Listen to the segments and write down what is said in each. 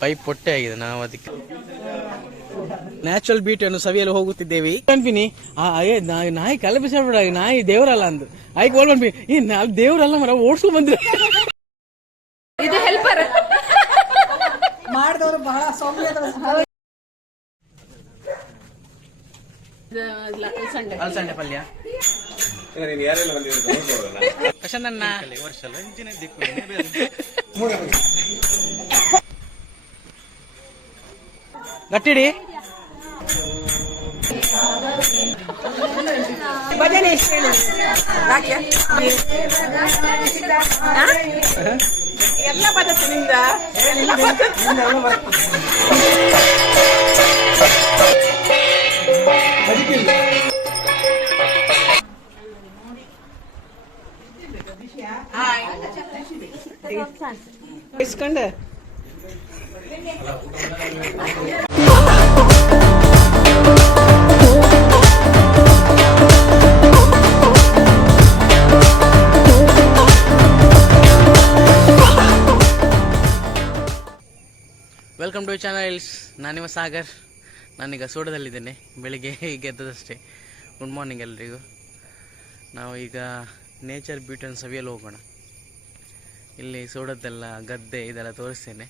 Pipe ಪೊಟ್ಟೆ ಆಗಿದೆ, ನಾವು ಅದಕ್ಕೆ ನ್ಯಾಚುರಲ್ ಬ್ಯೂಟಿಯನ್ನು ಸವಿಯಲು ಹೋಗುತ್ತಿದ್ದೇವೆ. ಅನ್ಪಿನಿ ನಾಯಿ ಕಲಪಿಸಬೇಡ, ನಾಯಿ ದೇವರಲ್ಲ ಅಂದು ಆಯ್ಕೆ ಓಲ್ ಅನ್ಪಿ ದೇವರಲ್ಲ ಮರ ಓಡಿಸ್ಕೊಂಡು ಬಂದ್ರೆ ಇದು ಹೆಲ್ಪರ್ ಮಾಡಿದವರು ಬಹಳ ಸೌಮ್ಯ. ಅಲಸಂಡೆ ಪಲ್ಯ ಪ್ರಶಾಂತಣ್ಣ ಗಟ್ಟಿಡಿ ಭಜನೆ ಎಲ್ಲ ಪದ್ಧತಿನಿಂದ ಇಸ್ಕೊಂಡೆ ವೆಲ್ಕಮ್ ಟು ಚಾನಲ್ಸ್. ನಾನು ನಿಮ್ಮ ಸಾಗರ್. ನಾನೀಗ ಸೋಡದಲ್ಲಿದ್ದೇನೆ. ಬೆಳಿಗ್ಗೆ ಈಗ ಎದ್ದದಷ್ಟೇ. ಗುಡ್ ಮಾರ್ನಿಂಗ್ ಎಲ್ರಿಗೂ. ನಾವು ಈಗ ನೇಚರ್ ಬ್ಯೂಟಿಯನ್ನು ಸವಿಯಲು ಹೋಗೋಣ. ಇಲ್ಲಿ ಸೋಡದ್ದೆಲ್ಲ ಗದ್ದೆ ಇದೆಲ್ಲ ತೋರಿಸ್ತೇನೆ,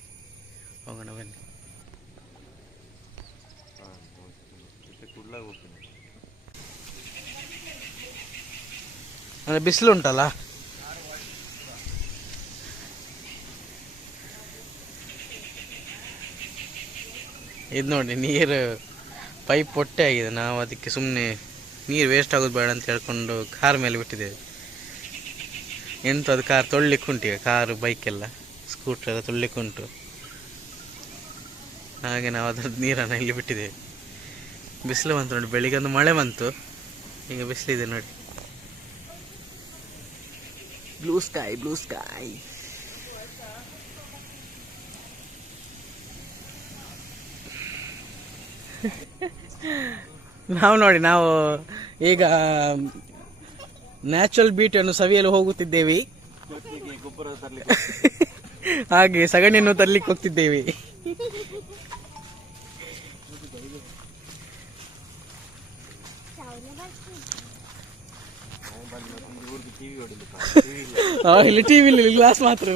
ಹೋಗೋಣ ಬನ್ನಿ. ಅಂದರೆ ಬಿಸಿಲು ಉಂಟಲ್ಲ, ಇದು ನೋಡಿ ನೀರು ಪೈಪ್ ಪೊಟ್ಟೆ ಆಗಿದೆ. ನಾವು ಅದಕ್ಕೆ ಸುಮ್ಮನೆ ನೀರು ವೇಸ್ಟ್ ಆಗೋದು ಬೇಡ ಅಂತ ಹೇಳ್ಕೊಂಡು ಕಾರ್ ಮೇಲೆ ಬಿಟ್ಟಿದ್ದೇವೆ. ಎಂತ ಅದು ಕಾರ್ ತೊಳ್ಲಿಕ್ಕೆ ಉಂಟು ಈಗ, ಕಾರು ಬೈಕೆಲ್ಲ ಸ್ಕೂಟ್ರ್ ಎಲ್ಲ ತೊಳ್ಲಿಕ್ಕೆ ಉಂಟು. ಹಾಗೆ ನಾವು ಅದ್ರದ್ದು ನೀರನ್ನು ಇಲ್ಲಿ ಬಿಟ್ಟಿದ್ದೇವೆ. ಬಿಸಿಲು ಬಂತು ನೋಡಿ, ಬೆಳಿಗ್ಗೆ ಒಂದು ಮಳೆ ಬಂತು, ಈಗ ಬಿಸಿಲಿದೆ ನೋಡಿ. Blue sky blue sky. ನಾವು ಈಗ ನ್ಯಾಚುರಲ್ ಬ್ಯೂಟಿಯನ್ನು ಸವಿಯಲು ಹೋಗುತ್ತಿದ್ದೇವೆ. ಹಾಗೆ ಸಗಣಿಯನ್ನು ತರಲಿಕ್ಕೆ ಹೋಗ್ತಿದ್ದೇವೆ. ಇಲ್ಲಿ ಟಿವಿ ಇಲ್ಲ, ಗ್ಲಾಸ್ ಮಾತ್ರ.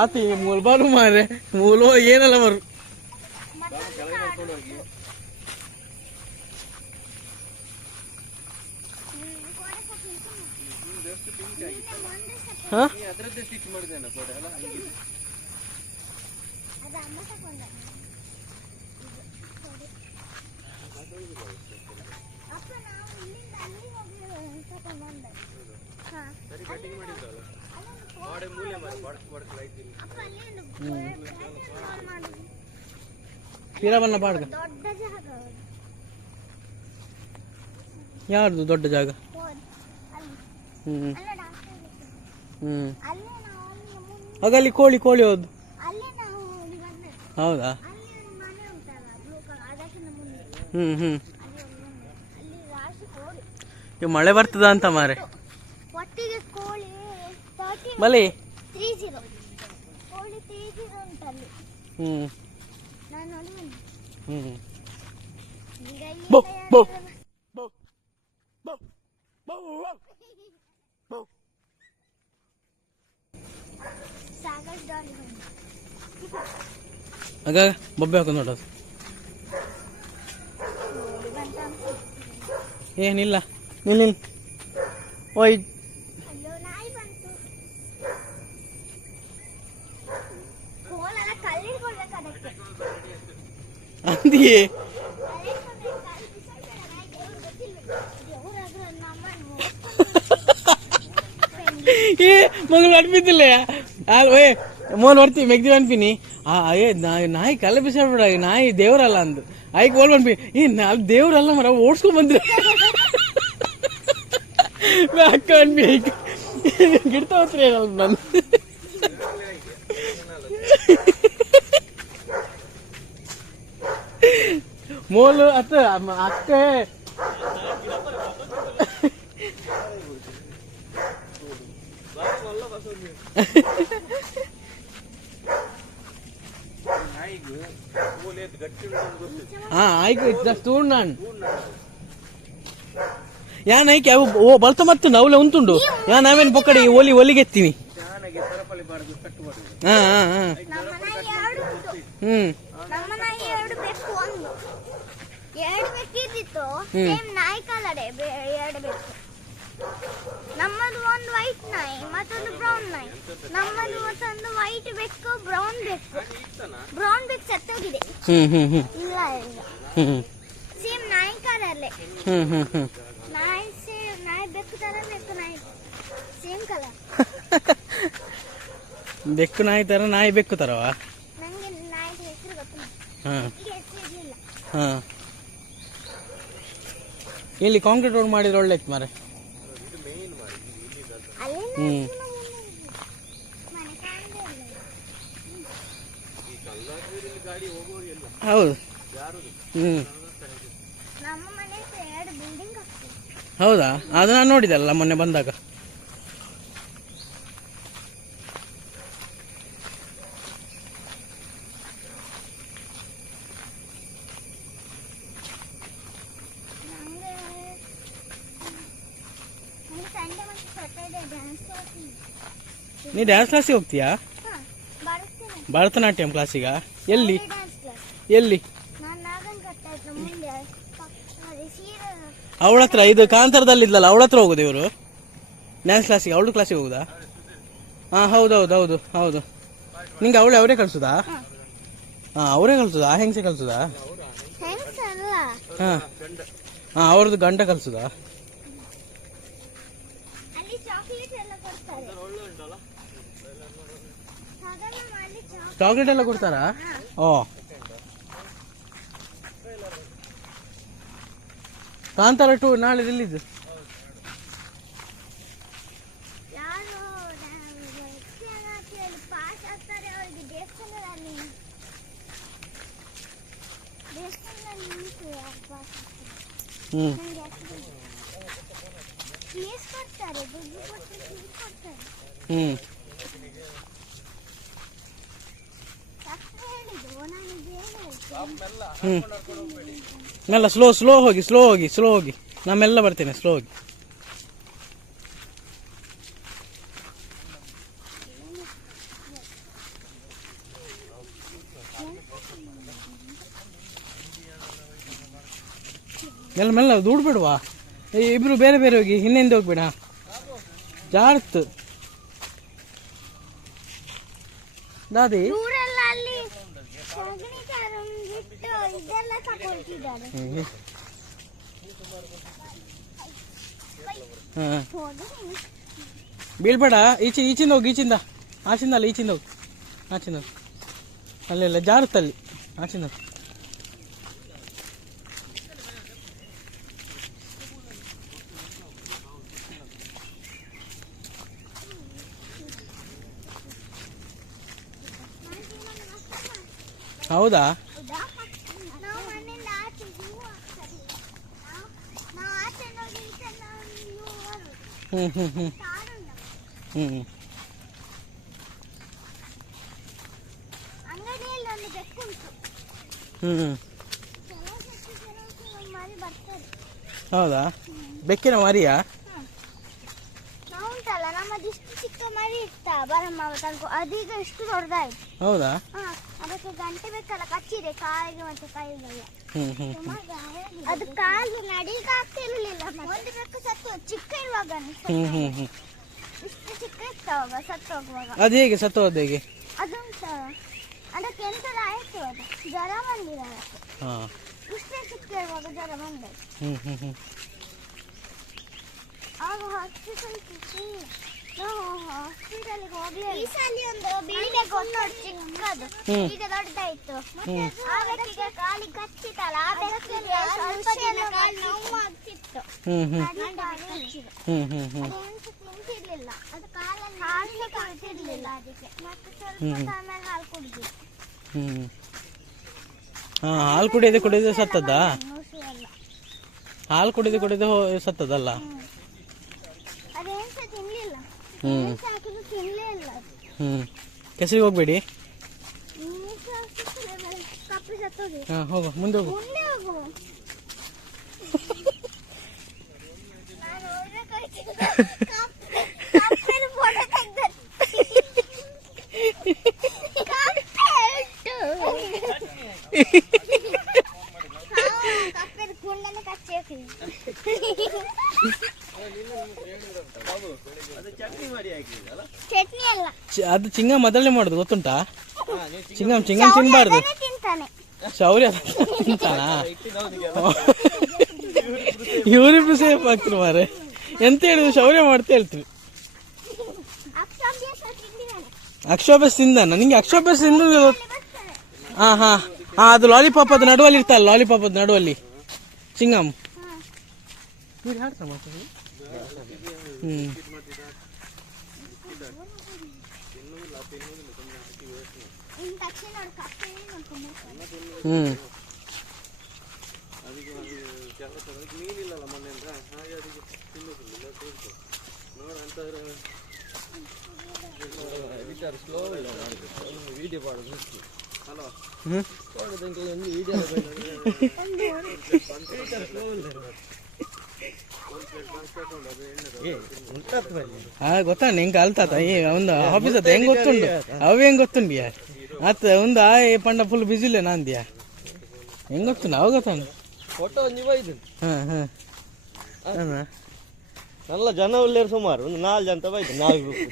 ಆತಿ ಮೂಲ್ಬಾರು ಮಾರೆ ಮೂಲ ಏನಲ್ಲ ಬರು. ತೀರಾಬಲ್ಲ ಬಾಡ್ಗ ಯಾರ್ದು ದೊಡ್ಡ ಜಾಗ? ಆಗ ಅಲ್ಲಿ ಕೋಳಿ ಹೋದ್. ಹೌದಾ? ಇವ್ ಮಳೆ ಬರ್ತದ ಅಂತ ಮಾರೆ ಬಲಿ. ಆಗ ಬೊಬ್ಬೆ ಹಾಕೊಂಡು ನೋಡೋದು ಏನಿಲ್ಲ. ನಿಲ್ ಓಯ್ ಅಂದಿಯೇ ಏ ಮಗಳು ಅನ್ಪಿದ್ದಿಲ್ಲ ಓಯ್ ಮೋಲ್ ಹೊಡ್ತೀವಿ ಮೆಗ್ದಿ ಅನ್ಪಿನಿ ನಾಯಿ ಕಲಪಿಸಬೇಡ, ನಾಯಿ ದೇವರಲ್ಲ ಅಂದು ಆಯ್ಕೆ ಓಲ್ ಅನ್ಪಿ ದೇವರಲ್ಲ ಮರ ಓಡಿಸ್ಕೊಂಡು ಬಂದ್ರೆ ಅಕ್ಕ ಅನ್ಪಿ ಗಿಡ್ತಾ ಹೋತ್ರಿ ನಾನು ಮೋಲು ಅತ್ತ ಅಕ್ಕೆ ಆಯ್ತು ತೂಣ್ಣಾನ್ ಯಾನ್ ಐಕೆ ಓ ಬಲ್ತ ಮತ್ತು ನವಲೆ ಉಂಟುಂಡು ಯಾನ್ ನಾವೇನು ಪೊಕ್ಕಡಿ ಒಲಿಗೆತ್ತೀನಿ ಹಾ ಹಾ ಹಾ ನಾಯಿ ಕಲರ್ ಎರಡು ಬೇಕು. ನಮ್ಮದು ಒಂದು ವೈಟ್ ನಾಯಿ ಮತ್ತೊಂದು ಬ್ರೌನ್ ನಾಯಿ. ನಮ್ಮದು ಮತ್ತೊಂದು ವೈಟ್ ಬೇಕು ಬ್ರೌನ್ ಬೇಕು. ಬ್ರೌನ್ ಬೇಕು ಸತ್ತೋಗಿದೆ. ಇಲ್ಲ ಇಲ್ಲ ಸೇಮ್ ನಾಯಿ ಕಲರ್ಲೆ. ನಾಯಿ ಬೆಕ್ಕು ತರ ಬೇಕು ನಾಯಿ ಸೇಮ್ ಕಲರ್. ಬೆಕ್ಕು ನಾಯಿ ತರ ನಾಯಿ ಬೆಕ್ಕು ತರವ ನಂಗೆ ನಾಯಿ ಹೆಸರು ಗೊತ್ತಿಲ್ಲ. ಹೆಸರು ಇರ್ಲಿಲ್ಲ. ಹಾ ಇಲ್ಲಿ ಕಾಂಕ್ರೀಟ್ ರೋಡ್ ಮಾಡಿದ್ರೆ ಒಳ್ಳೆ ಇತ್ತು ಮಾರೆ. ಹೌದು ಹೌದಾ ಅದು ನಾನು ನೋಡಿದಲ್ಲ ಮೊನ್ನೆ ಬಂದಾಗ. ನೀ ಡ್ಯಾನ್ಸ್ ಕ್ಲಾಸಿಗೆ ಹೋಗ್ತೀಯಾ? ಭರತನಾಟ್ಯಂ ಕ್ಲಾಸಿಗ? ಎಲ್ಲಿ ಎಲ್ಲಿ? ಅವಳ ಹತ್ರ ಇದು ಕಾಂತಾರದಲ್ಲಿ ಇದ್ಲಲ್ಲ ಅವಳ ಹತ್ರ ಹೋಗುದು ಇವರು ಡ್ಯಾನ್ಸ್ ಕ್ಲಾಸಿಗೆ? ಅವಳು ಕ್ಲಾಸಿಗೆ ಹೋಗುದಾ? ಹಾ ಹೌದೌದು ಹೌದು ಹೌದು. ನಿಂಗೆ ಅವರೇ ಕಳ್ಸುದಾ? ಹಾ ಅವರೇ ಕಳ್ಸುದಾ? ಹೆಂಗಸೆ ಕಳ್ಸುದಾ? ಹಾ ಹಾ ಅವ್ರದ್ದು ಗಂಡ ಕಳ್ಸುದಾ? ಚಾಕ್ಲೇಟ್ ಎಲ್ಲ ಕೊಡ್ತಾರಾ? ಓ ಕಾಂತಾರ 2 ನಾಳೆ ರಿಲೀಸ್. ಮೆಲ್ಲ ಸ್ಲೋ ಹೋಗಿ ನಮ್ಮೆಲ್ಲ ಬರ್ತೇನೆ ಸ್ಲೋ ಹೋಗಿ. ಮೆಲ್ಲ ದೂಡ್ ಬಿಡುವ. ಇಬ್ರು ಬೇರೆ ಬೇರೆ ಹೋಗಿ ಹಿಂದೆ ಹೋಗ್ಬೇಡ ಜಾರ್ತ್ ದಾದಿ. ಬೀಳ್ಬೇಡ. ಈಚಿಂದ ಹೋಗಿ ಆಚಿಂದ ಅಲ್ಲ ಈಚಿಂದ ಹೋಗಿ ಅಲ್ಲೆಲ್ಲ ಜಾರುತ್ತಲ್ಲಿ ಆಚಿಂದ. ಹೌದಾ? ಹೌದಾ? ಬೆಕ್ಕಿನ ಮರಿಯಾ? ಉಂಟಲ್ಲ ನಮ್ಮದಿಷ್ಟು ಚಿಕ್ಕ ಮರಿ ಇತ್ತ ಬರಮ್ಮ ತನಕ ಅದೀಗ ಇಷ್ಟು ದೊಡ್ಡದಾಯ್ತು. ಹೌದಾ? ಅದಕ್ಕೆ ಗಂಟೆ ಬೇಕಲ್ಲ ಕಚ್ಚಿದೆ ಕಾಲಿಗೆ ಮತ್ತೆ ಕೈಗೆಲ್ಲ. ಅದು ಕಾಲು ನಡಿಗೆ ಆಗ್ತಿರ್ಲಿಲ್ಲ. ಒಂದು ಬೆಕ್ಕು ಸತ್ತು ಚಿಕ್ಕ ಇರುವಾಗ ಇಷ್ಟು ಚಿಕ್ಕ ಇತ್ತವಾಗ ಸತ್ತು ಹೋಗುವಾಗ. ಅದು ಹೇಗೆ ಸತ್ತು ಹೋದ ಹೇಗೆ? ಅದುಂಟ ಅದಕ್ಕೆ ಎಂತೆಲ್ಲ ಆಯ್ತು. ಅದು ಜ್ವರ ಬಂದಿದೆ ಅದಕ್ಕೆ. ಇಷ್ಟೇ ಚಿಕ್ಕ ಇರುವಾಗ ಜ್ವರ ಬಂದದ್ದು. ಆಗ ಹಾಸ್ಪಿಟಲ್ಗೆ ಹೋಗಿ ಈ ಸಲ ಒಂದು ಬಿಳಿ ಗೊತ್ತು ಚಿಕ್ಕದು ಈಗ ದೊಡ್ಡದಾಯ್ತು. ಆ ಬೆಕ್ಕಿಗೆ ಕಾಲಿಗೆ ಕಚ್ಚಿತಲ್ಲ ಆ ಬೆಕ್ಕಿಗೆ ಸ್ವಲ್ಪ ದಿನ ನೋವು ಆಗ್ತಿತ್ತು. ತಿಂತಿರ್ಲಿಲ್ಲ ಅದು ಕಾಲಲ್ಲಿ ಹಾಲು ಕುಡಿತಿರ್ಲಿಲ್ಲ ಅದಕ್ಕೆ. ಮತ್ತೆ ಸ್ವಲ್ಪ ಆಮೇಲೆ ಹ್ಞೂ ಹಾಂ ಹಾಲು ಕುಡಿಯೋದೇ ಸತ್ತದ್ದಾ? ಮೂಸು ಎಲ್ಲ ಹಾಲು ಕುಡಿದು ಸತ್ತದಲ್ಲ? ಅದೇನು ಸಹ ತಿನ್ನಲಿಲ್ಲ. ಹ್ಞೂ ಹಾಕಿದ್ರು ತಿನ್ನಲೇ ಇಲ್ಲ ಅದು. ಹ್ಞೂ ಕೆಸರಿಗೆ ಹೋಗ್ಬೇಡಿ. ಕಪ್ಪು ಸತ್ತೋಗಿ. ಹಾಂ ಹೋಗು, ಮುಂದೆ ಹೋಗು. ಮುಂದೆ ಹೋಗು. ನಾನು ಹೋಗ್ಬೇಕಾಯ್ತು. ಕಪ್ಪೆನ ಫೋಟೋ ತೆಗ್ದು. ಕಪ್ಪೆನ ಕುಂಡನ ಕಚ್ಚಿ ಹಾಕಿದೆ. ಚಟ್ನಿ ಅಲ್ಲ, ಅದು ಚಿಂಗ ಮೊದಲೇ ಮಾಡೋದು ಗೊತ್ತುಂಟಾ? ಚಿಂಗಮ್ ತಿನ್ಬಾರ್ದು. ಅದನ್ನೇ ತಿಂತಾನೆ. ಶೌರ್ಯ ತಿಂತಾನ? ಇವರಿಬ್ರು ಸೇಫ್ ಆಗ್ತಿರು ಮಾರೆ. ಎಂತ ಹೇಳಿದ್ರು ಶೌರ್ಯ ಮಾಡ್ತಾ ಹೇಳ್ತೀವಿ. ಅಕ್ಷೋಭ್ಯಾಸ ತಿಂದಾನ? ನಿಂಗೆ ಅಕ್ಷೋಭ್ಯಾಸ ತಿಂದ? ಹಾಂ ಹಾಂ ಹಾಂ, ಅದು ಲಾಲಿಪಾಪ್ ಅದು ನಡುವಲ್ಲಿ ಇರ್ತಲ್ಲ, ಲಾಲಿಪಾಪ್ ಅದು ನಡುವಲ್ಲಿ ಚಿಂಗಮ್. ಹ್ಞೂ ಹ್ಞೂ ಗೊತ್ತಾ ನಿಂಗೆ ಕಲ್ತಾತ ಒಂದು ಆಫೀಸ್ ಅತ್ತ ಹೆಂಗ್ ಗೊತ್ತುಂಡು ಅವು ಹೆಂಗ್ ಗೊತ್ತುಂಡಿಯಾ ಆತ ಒಂದು ಆ ಪಂಡ ಫುಲ್ ಬಿಸಿಲೇ ನಾಂದಿಯಾ ಹೆಂಗ್ ಗೊತ್ತುಂಡು ಅವ ಗೊತ್ತಾನ ಫೋಟೋ ಹಾಂ ಹಾಂ നല്ല ಜನ ಉಳ್ಳೇರು ಸುಮಾರು ಒಂದು 4 ಜನ ಬೈತು 4 ಗ್ರೂಪ್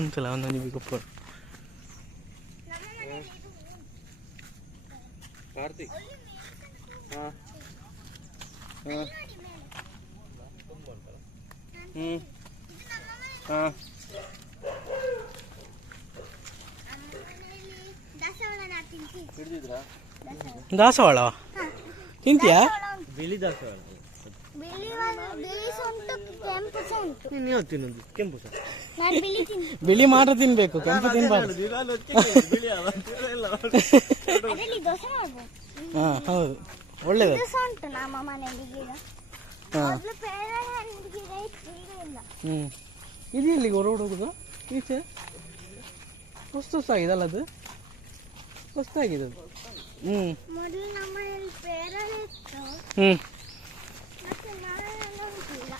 ಉಂಟಲ್ಲ ಒಂದೊಂದು ನಿಮಗೆ ಗೊಬ್ಬರ ಕಾರ್ತಿಕ್ ಹಾಂ ಹಾಂ ಹಾಂ ಹಿಡಿದಿದ್ರಾ ದಾಸವಾಳ ತಿಂತೀಯಾ? ಬಿಳಿ ದಾಸವಾಳ ಬಿಳಿ ಉಂಟು, ಕೆಂಪು ಸಹ ಉಂಟು. ನೀನು ಯಾವ್ದು ತಿನ್ನೋದು? ಕೆಂಪು ಸಹ ನಾನು ಬಿಳಿ ತಿಂತೀನಿ. ಬಿಳಿ ಮಾತ್ರ ತಿನ್ಬೇಕು, ಕೆಂಪು ತಿನ್ಬಾರ್ದು. ಅದರಲ್ಲಿ ದೋಸೆ ಮಾಡ್ಬೋದು. ಹಾಂ ಹೌದು, ಒಳ್ಳೇದು. ಇದು ಸಹ ಉಂಟು ನಮ್ಮ ಮನೆಯಲ್ಲಿ ಗಿಡ. ಮೊದಲು ಪೇರಳೆ ಹಣ್ಣಿನ ಗಿಡ ಇತ್ತು, ಈಗ ಇಲ್ಲ. ಇದು ಎಲ್ಲಿಗೆ ರೋಡ್ ಹೋಗುದು ಈಚೆ? ಹೊಸ್ತಾಗಿದಲ್ಲ ಅದು, ಹೊಸ್ತಾಗಿದೆ ಅದು. ಮೊದಲು ನಮ್ಮ ಮನೆಯಲ್ಲಿ ಪೇರಳೆ ಇತ್ತು, ಮತ್ತೆ ಮಾವಿನ ಉಂಟು, ಈಗ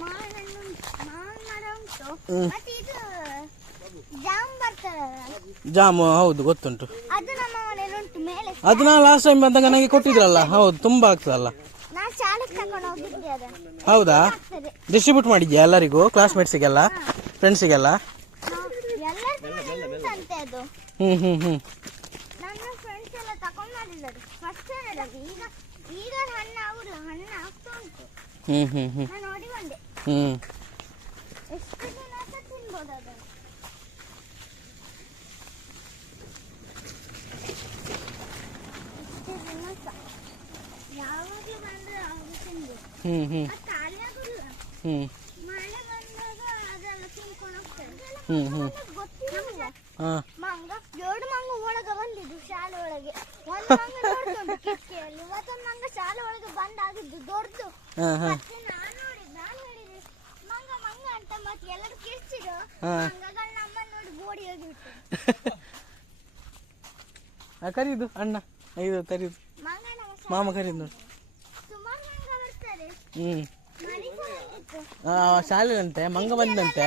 ಮಾವಿನ ಮರ ಉಂಟು. ಮತ್ತೆ ಇದು ಜಾಮ್ ಬರ್ತದಲ್ಲ, ಜಾಮು, ಹೌದು ಗೊತ್ತುಂಟು. ಅದು ನಮ್ಮ ಮನೆಯಲ್ಲಿ ಉಂಟು ಮೇಲೆ. ಅದು ನಾ ಲಾಸ್ಟ್ ಟೈಮ್ ಬಂದಾಗ ನನಗೆ ಕೊಟ್ಟಿದ್ರಲ್ಲ, ಹೌದು ತುಂಬಾ ಆಗ್ತದಲ್ಲ. ನಾನು ಶಾಲೆಗೆ ತಗೊಂಡು ಹೋಗಿದ್ದೆ ಅದನ್ನು. ಹೌದಾ? ಡಿಸ್ಟ್ರಿಬ್ಯೂಟ್ ಮಾಡಿದ್ಯಾ ಎಲ್ಲರಿಗೂ, ಕ್ಲಾಸ್ಮೇಟ್ಸಿಗೆಲ್ಲ, ಫ್ರೆಂಡ್ಸಿಗೆಲ್ಲ? ಎಲ್ಲರಿಗೂ ಅಂತೆ ಅದು. ನನ್ನ ಫ್ರೆಂಡ್ಸ್ ಎಲ್ಲ ತಗೊಂಡು ಮಾಡಿದ್ದಾರೆ ಫಸ್ಟ್ ಸ್ಟ್ಯಾಂಡರ್ಡ್. ಈಗ ಹಣ್ಣು ಆಗುಲ್ಲ, ಹಣ್ಣು ಆಗ್ತಾ ಉಂಟು. ನಾನು ನೋಡಿ ಬಂದೆ. ಎಷ್ಟು ದಿನ ಸಹ ತಿನ್ಬೋದು ಅದನ್ನು. ಎಷ್ಟು ದಿನ ಸಹ ಯಾವಾಗಲೂ ಬಂದ್ರೆ ಆವಾಗ ತಿನ್ಬೋದು. ಮತ್ತೆ ಖಾಲಿ ಆಗುಲ್ಲ. ಮಳೆ ಬಂದಾಗ ಅದೆಲ್ಲ ತಿನ್ಕೊಂಡು ಹೋಗ್ತದೆ. ಗೊತ್ತಿಲ್ಲ ಮಂಗ, 2 ಮಂಗ ಒಳಗೆ ಬಂದಿದ್ದು ಶಾಲೆ ಒಳಗೆ. ಒಂದು ಮಂಗ ನೋಡ್ಕೊಂಡು ಕಿಟಕಿಯಲ್ಲಿ, ಮತ್ತೊಂದು ಮಂಗ ಶಾಲೆ ಒಳಗೆ ಬಂದಾಗಿದ್ದು ದೊಡ್ಡದು. ಮತ್ತೆ ನಾನು ಹೇಳಿದೆ ಮಂಗ ಮಂಗ ಅಂತ, ಮತ್ತೆ ಎಲ್ಲರೂ ಕಿರ್ಚಿದ್ರು. ಮಂಗಗಳು ನಮ್ಮನ್ನು ನೋಡಿ ಬೋಡಿ ಹೋಗಿಬಿಟ್ಟು. ಕರೀದು ಅಣ್ಣ, ಇದು ಕರೀದು ಮಂಗ ಮಾಮ ಕರೀದು ನೋಡಿ. ಸುಮಾರು ಮಂಗ ಬರ್ತಾರೆ. ಶಾಲೆಯಂತೆ ಮಂಗ ಬಂದಂತೆ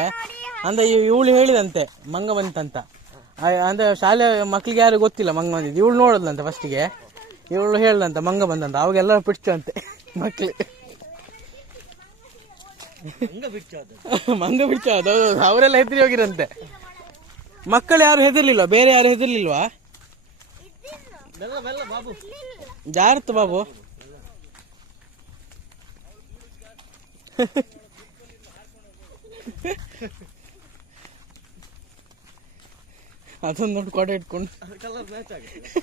ಅಂದ್ರೆ ಇವಳು ಹೇಳಿದಂತೆ ಮಂಗ ಬಂತಂತ. ಅಂದ್ರೆ ಶಾಲೆ ಮಕ್ಳಿಗೆ ಯಾರು ಗೊತ್ತಿಲ್ಲ ಮಂಗ ಬಂದಿದ್ದು. ಇವಳು ನೋಡೋದಂತೆ ಫಸ್ಟಿಗೆ, ಇವಳು ಹೇಳ್ದಂತೆ ಮಂಗ ಬಂದಂತ. ಅವಾಗ ಎಲ್ಲರೂ ಬಿಡ್ತಂತೆ ಮಕ್ಳಿಗೆ. ಮಂಗ ಬಿಚ್ಚ ಅವರೆಲ್ಲ ಹೆದರಿ ಹೋಗಿರಂತೆ. ಮಕ್ಕಳು ಯಾರು ಹೆದರ್ಲಿಲ್ವಾ? ಬೇರೆ ಯಾರು ಹೆದರ್ಲಿಲ್ವಾ? ಜಾರತ್ತು ಬಾಬು. ಅದೊಂದು ನೋಡಿ ಕೊಡೆ ಇಟ್ಕೊಂಡು ಕಲರ್ ಮ್ಯಾಚ್ ಆಗುತ್ತೆ.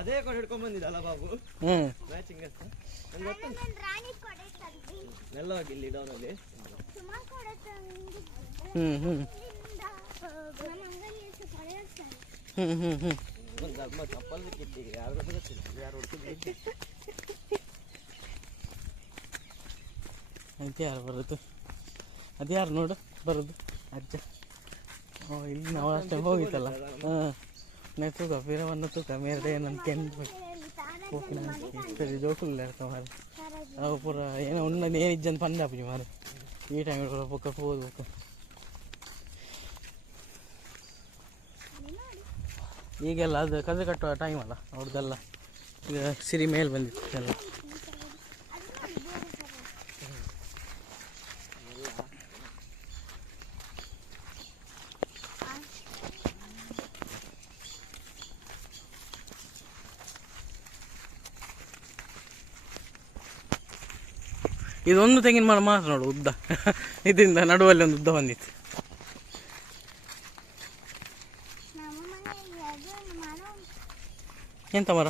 ಅದೇ ಕೊಡೆ ಹಿಡ್ಕೊಂಡ್ ಬಂದಿದ್ದಲ್ಲ ಬಾಬು, ಮ್ಯಾಚಿಂಗ್ ಅಂತ ನಂಗೆ ಗೊತ್ತುಂಟು. ನೆಲ್ಲವಾಗಿ ಇಲ್ಲಿ ಡೌನಲ್ಲಿ ಸುಮಾರು ಕೊಡೆ ತಂದಿದ್ದೆ. ಹ್ಮ್ ನಮ್ಮ ಅಂಗಡಿಯಲ್ಲಿ ಕೊಡೆ ಇರ್ತಾರೆ. ಒಂದು ಅಮ್ಮ ಚಪ್ಪಲ್ ಸಿಕ್ಕಿಟ್ಟಿಗೆ ಯಾರು ಗೊತ್ತಿಲ್ಲ ಯಾರು ಹೊಡ್ಕೊಂಡು ಅಂತ ಯಾರು ಬರೋದು ಅದು ಯಾರು ನೋಡು ಬರೋದು ಅಜ್ಜ. ಓ ಇಲ್ಲಿ ನಾವು ಅಷ್ಟೇ ಹೋಗಿತ್ತಲ್ಲ. ಹಾಂ ನೆ ತೂಕ ಫಿರವನ್ನು ತೂಕ ಮೇರೆ ನನ್ನ ಕೆಂದು ಸರಿ ಜೋಕುಲ್ಲ ಮಾರೆ ಅವು ಪೂರ ಏನೋ ಉಣ್ಣದು ಏನು ಇಜ್ಜಂದು ಪಂದಾಪಿ ಮಾರೆ ಈ ಟೈಮ್ ಹಿಡ್ಕೊಳ್ಳೋ ಪಕ್ಕ ಹೋದು ಪಕ್ಕ. ಈಗೆಲ್ಲ ಅದು ಕಸ ಕಟ್ಟುವ ಟೈಮ್ ಅಲ್ಲ ಅವ್ರದ್ದೆಲ್ಲ. ಈಗ ಸಿರಿ ಮೇಲೆ ಬಂದಿತ್ತು ಎಲ್ಲ. ಇದೊಂದು ತೆಂಗಿನ ಮರ ಮಾತ್ರ ನೋಡು ಉದ್ದ, ಇದರಿಂದ ನಡುವಲ್ಲಿ ಒಂದು ಉದ್ದ ಬಂದಿತ್ತು. ಎಂತ ಮರ?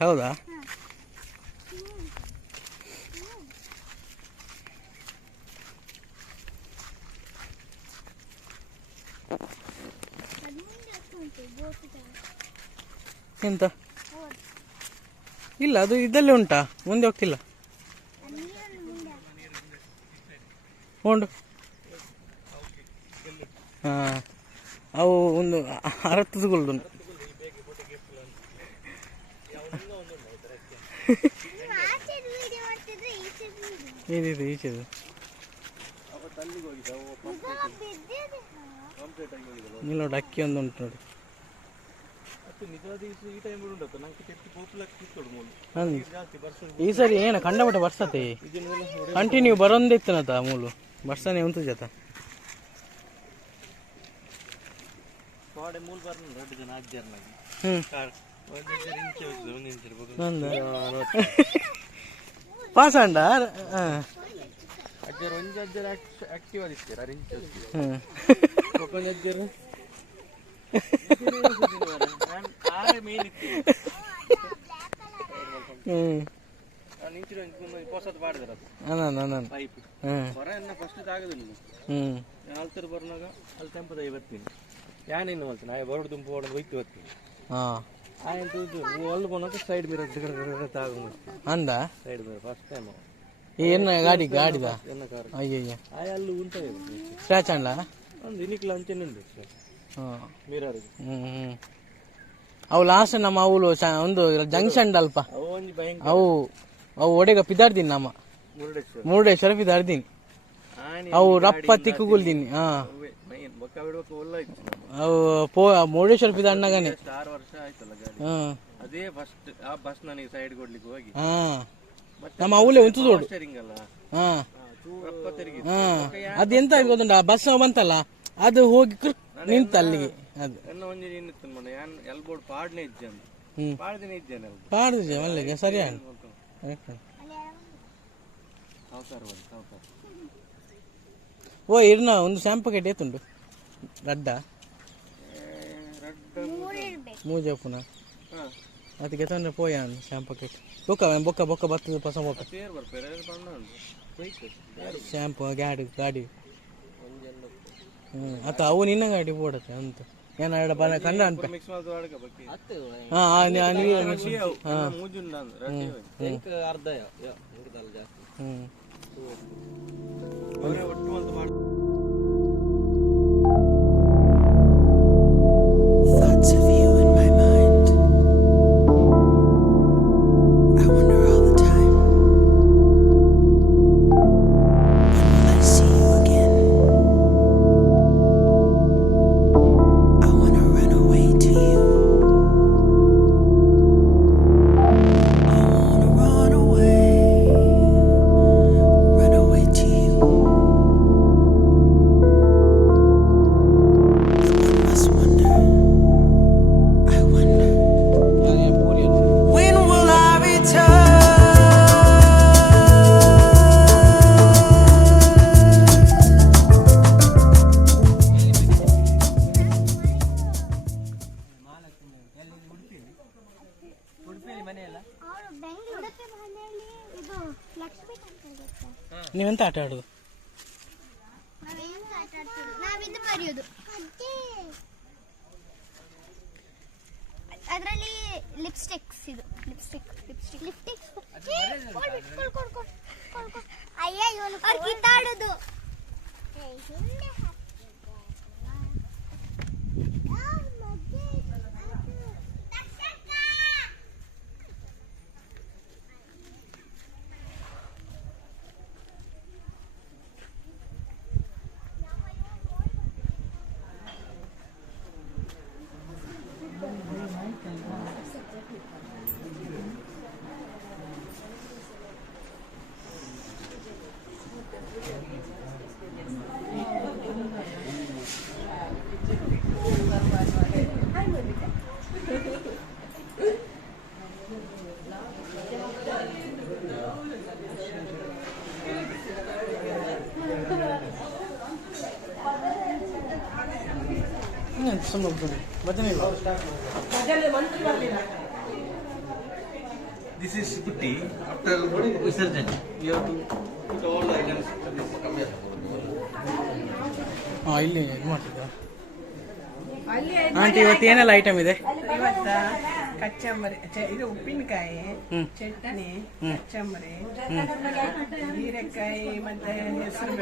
ಹೌದಾ? ಎಂತ ಇಲ್ಲ, ಅದು ಇದಲ್ಲೇ ಉಂಟಾ, ಮುಂದೆ ಹೋಗ್ತಿಲ್ಲ. ಉಂಟು. ಹಾಂ ಅವು ಒಂದು 60 ಉಂಟು. ಇದಿದೆ ಈಚೆದು. ಇಲ್ಲಿ ನೋಡಿ ಅಕ್ಕಿ ಒಂದು ಉಂಟು ನೋಡಿ. ಈ ಸರಿ ಏನ ಕಂಡಪಟ್ಟೆ ಬರ್ಸತೆ ಕಂಟಿನ್ಯೂ ಬರೋಂದಿತ್ತನತ ಮೂಲು ಬರ್ಸನೆ ಉಂಟು ಜತ. ಪಾಸ್ ಅಂಡ ಆಲ್ತರು ಬರ್ನಾಗ ಅಲ್ಲಿ ಟೆಂಪದ 50 ಯಾನೇನು ಹೇಳ್ತೀನಿ ಆ ಬರೋಡು ದುಂಪು ಹೊಡೆದು ಒಯ್ತು ಬರ್ತೀನಿ. ಆಯ್ತು ನೀವು ಅಲ್ಲಿ ಬಂದಾಗ ಸೈಡ್ ಮಿರರ್ ಅಂದ ಸೈಡ್ ಮಿರರ್ ಫಸ್ಟ್ ಟೈಮ್ ಏನ ಗಾಡಿದ ಎನ್ನ ಕಾರ್ ಅಯ್ಯಯ್ಯ ಆಯ್ ಅಲ್ಲಿ ಉಂಟದೆ ಸ್ಕ್ರಾಚ್ ಅಂಡ ಒಂದು ಇನಿಕ್ಲ ಅಂಚೆನೆ ಉಂಟು ಮಿರರ್. ಅವು ಲಾಸ್ಟ್ ನಮ್ಮ ಅವಳು ಒಂದು ಜಂಕ್ಷನ್ ಅಲ್ಪ ಅವು ಒಂದು ಭಯಂಕರ ಅವು ಒಡೆಗ ಪಿದಾಡ್ದೀನಿ ನಮ್ಮ ಮುರುಡೇಶ್ವರ ಪಿದಾಡ್ದೀನಿ ಅವು ರಪ್ಪ ತಿಕ್ಕುಗುಲ್ದೀನಿ. ಅವು ಮುರುಡೇಶ್ವರ ಪಿದಾಡ್ನಾಗನೆ 6 ವರ್ಷ ಆಯ್ತಲ್ಲ ಗಾಡಿ. ಅದೇ ಫಸ್ಟ್ ಆ ಬಸ್ ನನಗೆ ಸೈಡ್ ಕೊಡ್ಲಿಕ್ಕೆ ಹೋಗಿ ನಮ್ಮ ಅವಲೇ ಒಂದು ತೋಡು ಸ್ಟೇರಿಂಗ್ ಅಲ್ಲ ಅದೆಂತ ಗೊತ್ತುಂಟ ಆ ಬಸ್ ಬಂತಲ್ಲ ಅದು ಹೋಗಿ ನಿಂತ ಅಲ್ಲಿಗೆ. ಅದು ನನ್ನ ಒಂದು ಏನಿತ್ತು ಮೊನ್ನೆ ಎಲ್ಬೋರ್ಡ್ ಪಾಡ್ನೆ ಇದ್ದೇನೆ ಪಾಡ್ದೇನೆ ಇದ್ದೇನೆ ಪಾಡ್ದಿದ್ದೆ ಮಲ್ಲಿಗೆ ಸರಿ ಓ ಇರ್ನ ಒಂದು ಶಾಂಪು ಪ್ಯಾಕೆಟ್ ಏತುಂಟು ರಡ್ಡ ಮೂಜಪ್ಪುನ ಅದಕ್ಕೆ ತಂದ್ರೆ ಪೋಯಾನ್ ಶಾಂಪು ಪ್ಯಾಕೆಟ್ ಬೊಕ್ಕ ಬೊಕ್ಕ ಬರ್ತದೆ ಪಸ ಬೊಕ್ಕ ಶಾಂಪು ಗಾಡಿ ಅತ್ತ ಅವು ನಿನ್ನ ಗಾಡಿ ಓಡತ್ತೆ ಅಂತ ಏನ ಕಂಡ ಅನ್ಪ Thoughts of you in my mind. I wonder all the time, when will I see you again? I wanna run away to you. I wanna run away to you. One must wonder. I wonder, when will I return? ನೀವೆಂತ ಆಟ ಆಡೋದು? ನಾವಿದು ಬರೆಯೋದು ಅದರಲ್ಲಿ lipsticks ಇದು lipsticks ಅಯ್ಯ ಇವನು ಕಿತ್ತಾಡೋದು This is putty. After visurgence, you have to put all the items. ಇಲ್ಲಿ ಇದು ಮಾಡ್ತಿದ್ದ ಆಂಟಿ ಇವತ್ತು ಏನೆಲ್ಲ ಐಟಮ್ ಇದೆ? ಇವತ್ತ ಕಚ್ಚಂಬರಿ ಇದು ಉಪ್ಪಿನಕಾಯಿ, ಚಟ್ನಿ, ಕಚ್ಚಂಬರಿ, ಹೀರೆಕಾಯಿ ಮತ್ತೆ ಹೆಸರು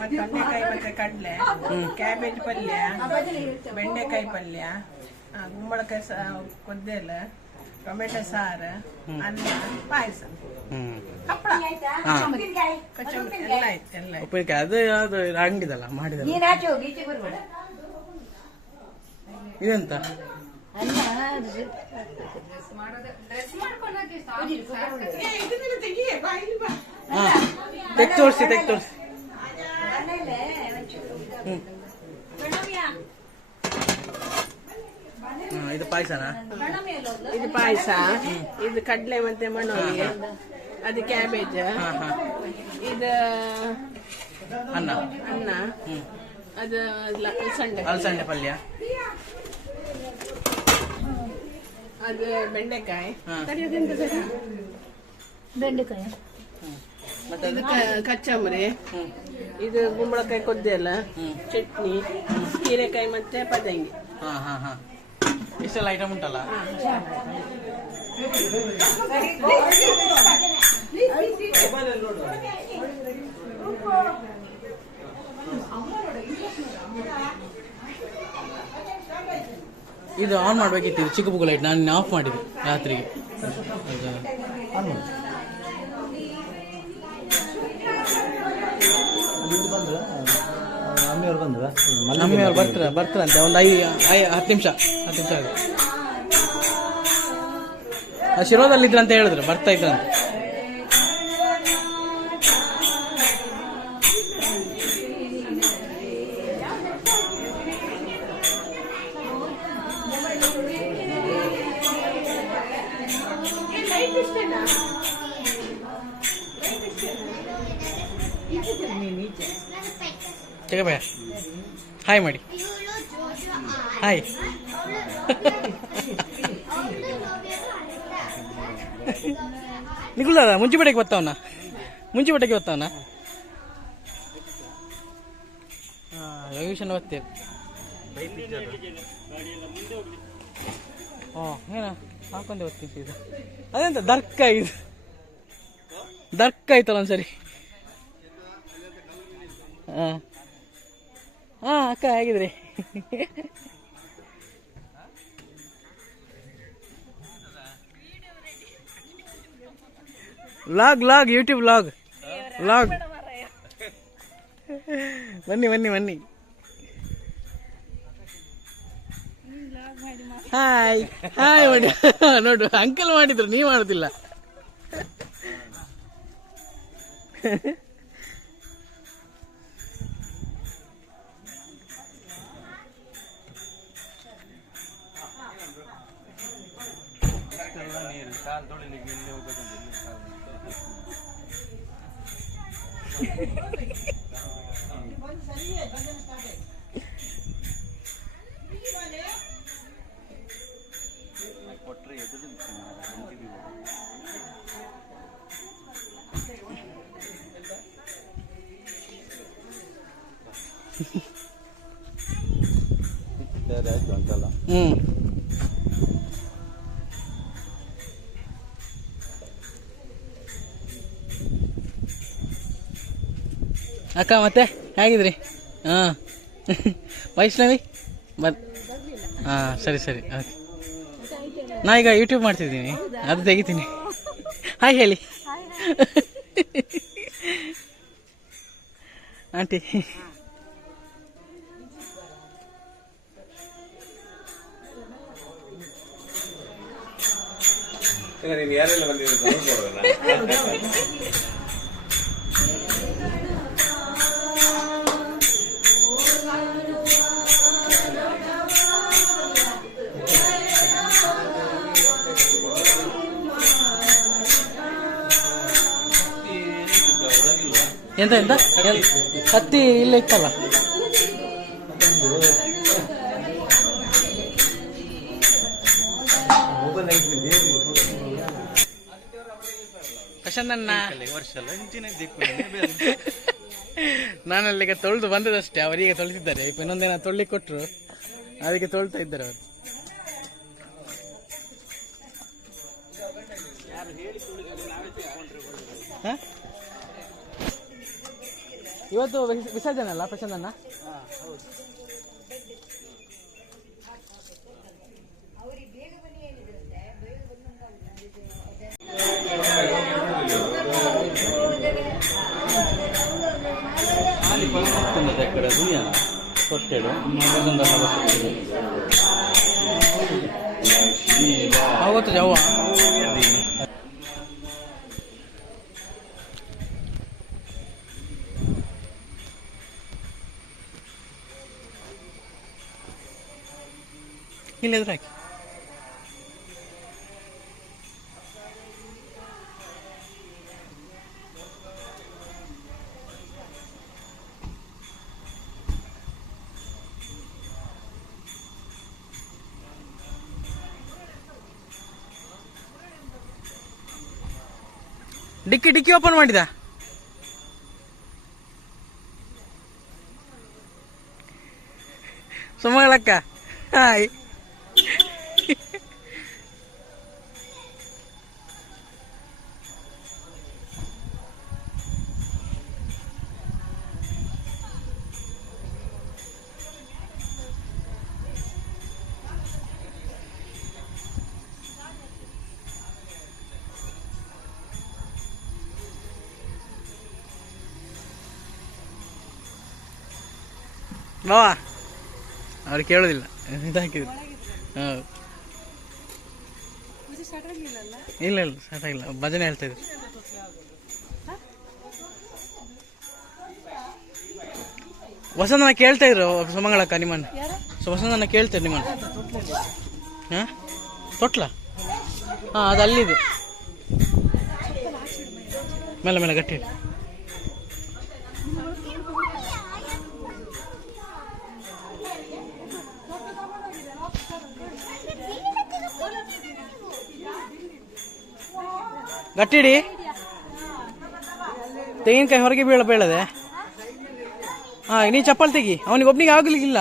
ಮತ್ತೆ ತೊಂಡೆಕಾಯಿ ಮತ್ತೆ ಕಡಲೆ, ಕ್ಯಾಬೇಜ್ ಪಲ್ಯ, ಬೆಂಡೆಕಾಯಿ ಪಲ್ಯ, ಗುಂಬಳಕಾಯಿ ಕೊದ್ದೆಲ್ಲ, ಟೊಮೆಟೊ ಸಾರು, ಅನ್ನ, ಪಾಯಸ, ಹಪ್ಪಳ, ಕಚ್ಚಂಬರಿ ಎಲ್ಲ ಐತೆ ಎಲ್ಲ ಐತೆ. ಉಪ್ಪಿನಕಾಯಿ ಅದು ಯಾವ್ದು ಅಂಗಡಿದಲ್ಲ ಮಾಡಿದಲ್ಲ ಇದೆಂತ? ತೆಗ್ ತೋರಿಸಿ ಇದು ಪಾಯಸನಾ? ಇದು ಪಾಯಸ, ಇದು ಕಡಲೆ ಮತ್ತೆ ಮಣೋಲಿ, ಅದು ಕ್ಯಾಬೇಜ್, ಇದು ಅನ್ನ, ಅದು ಅಲಸಂಡೆ ಪಲ್ಯ, ಅದು ಬೆಂಡೆಕಾಯಿ, ಮತ್ತೆ ಇದು ಕಚ್ಚಂಬರಿ, ಇದು ಗುಂಬಳಕಾಯಿ ಕೊದ್ದೆಲ್ಲ, ಚಟ್ನಿ, ಹೀರೆಕಾಯಿ ಮತ್ತೆ ಪದಂಗಿ. ಇಷ್ಟೆಲ್ಲ ಐಟಮ್ ಉಂಟಲ್ಲ? ಇದು ಆನ್ ಮಾಡ್ಬೇಕಿತ್ತು, ಚಿಕ್ಕ ಬುಕ್ ಲೈಟ್ ನಾನು ಆಫ್ ಮಾಡಿದೆ ರಾತ್ರಿಗೆ. ನಮ್ಮಿಯವ್ರು ಬರ್ತಾರಂತೆ ಒಂದು 10 ನಿಮಿಷ ಆಗಿ. ಶಿರೋದಲ್ಲಿದ್ರಂತ ಹೇಳಿದ್ರು, ಬರ್ತಾ ಇದ್ರಂತೆ. ಭಯ ಹಾಯ್ ಮಾಡಿ, ಹಾಯ್. ನಿಗುಲ್ದಾದ ಮುಂಚಿಪೇಟೆಗೆ ಬರ್ತಾವನ ಯೋಗೇಶನ್ ಓದ್ತೇವೆ. ಏನ ಹಾಕೊಂಡೆ ಓದ್ತಿತ್ತು. ಇದು ಅದೆಂತ ದರ್ಕ ಆಯ್ತಲ್ಲ ಒಂದ್ಸರಿ. ಅಕ್ಕ ಹೇಗಿದ್ರಿ? ಲಾಗ್ ಯೂಟ್ಯೂಬ್ ಲಾಗ್ ಬನ್ನಿ. ಹಾಯ್ ಮಾಡಿ ನೋಡು, ಅಂಕಲ್ ಮಾಡಿದ್ರು, ನೀವ್ ಮಾಡುದಿಲ್ಲ. ಅಕ್ಕ ಮತ್ತೆ ಹೇಗಿದ್ರಿ? ಹಾಂ ವೈಷ್ಣವಿ ಹಾಂ ಸರಿ ಸರಿ ಓಕೆ. ನಾ ಈಗ ಯೂಟ್ಯೂಬ್ ಮಾಡ್ತಿದ್ದೀನಿ, ಅದು ತೆಗಿತೀನಿ. ಹಾಯ್ ಹೇಳಿ ಆಂಟಿ. ಯಾರೆಲ್ಲ ಬಂದಿರೋದು ಎಂತ ಎಂತ ಹತ್ತಿ ಇಲ್ಲ ಇತ್ತಲ್ಲ. ಪ್ರಶಾಂತಣ್ಣ ನಾನಲ್ಲಿಗೆ ತೊಳೆದು ಬಂದದಷ್ಟೇ, ಅವರಿಗೆ ತೊಳಿತಿದ್ದಾರೆ. ಇನ್ನೊಂದೇನ ತೊಳ್ಳಿ ಕೊಟ್ಟರು, ಅದಕ್ಕೆ ತೊಳ್ತಾ ಇದ್ದಾರೆ ಅವರು. ಇವತ್ತು ವಿಸರ್ಜನೆ ಅಲ್ಲ ಪ್ರಶಾಂತಣ್ಣ? ಅವತ್ತು ಜವ್ವ ಇಲ್ಲ ಎದುರಾಕಿ. ಡಿಕ್ಕಿ ಡಿಕ್ಕಿ ಓಪನ್ ಮಾಡಿದ. ಸುಮಗಳಕ್ಕ ಹಾಯ್. ಬಾವಾ ಅವ್ರು ಕೇಳೋದಿಲ್ಲ, ಇದಾಕಿದ್ರು. ಹೌದು ಇಲ್ಲ ಇಲ್ಲ ಸ್ಟಾರ್ಟ್ ಆಗಿಲ್ಲ, ಭಜನೆ ಹೇಳ್ತಾ ಇದ್ರು. ವಸಂತನ ಕೇಳ್ತಾ ಇದ್ರು ಸುಮಂಗಳಕ್ಕ ನಿಮ್ಮನ್ನು. ವಸಂತನ ಕೇಳ್ತಾರೆ ನಿಮ್ಮನ್ನು. ಹಾಂ ತೊಟ್ಲ? ಹಾಂ ಅದು ಅಲ್ಲಿದೆ, ಮೇಲೆ ಮೇಲೆ ಗಟ್ಟಿ. ಗಟ್ಟಿಡಿ, ತೆಂಗಿನಕಾಯಿ ಹೊರಗೆ ಬೀಳದೆ. ಹಾಂ ನೀ ಚಪ್ಪಲ್ ತೆಗಿ, ಅವನಿಗೆ ಒಬ್ನಿಗೆ ಆಗ್ಲಿಕ್ಕಿಲ್ಲ.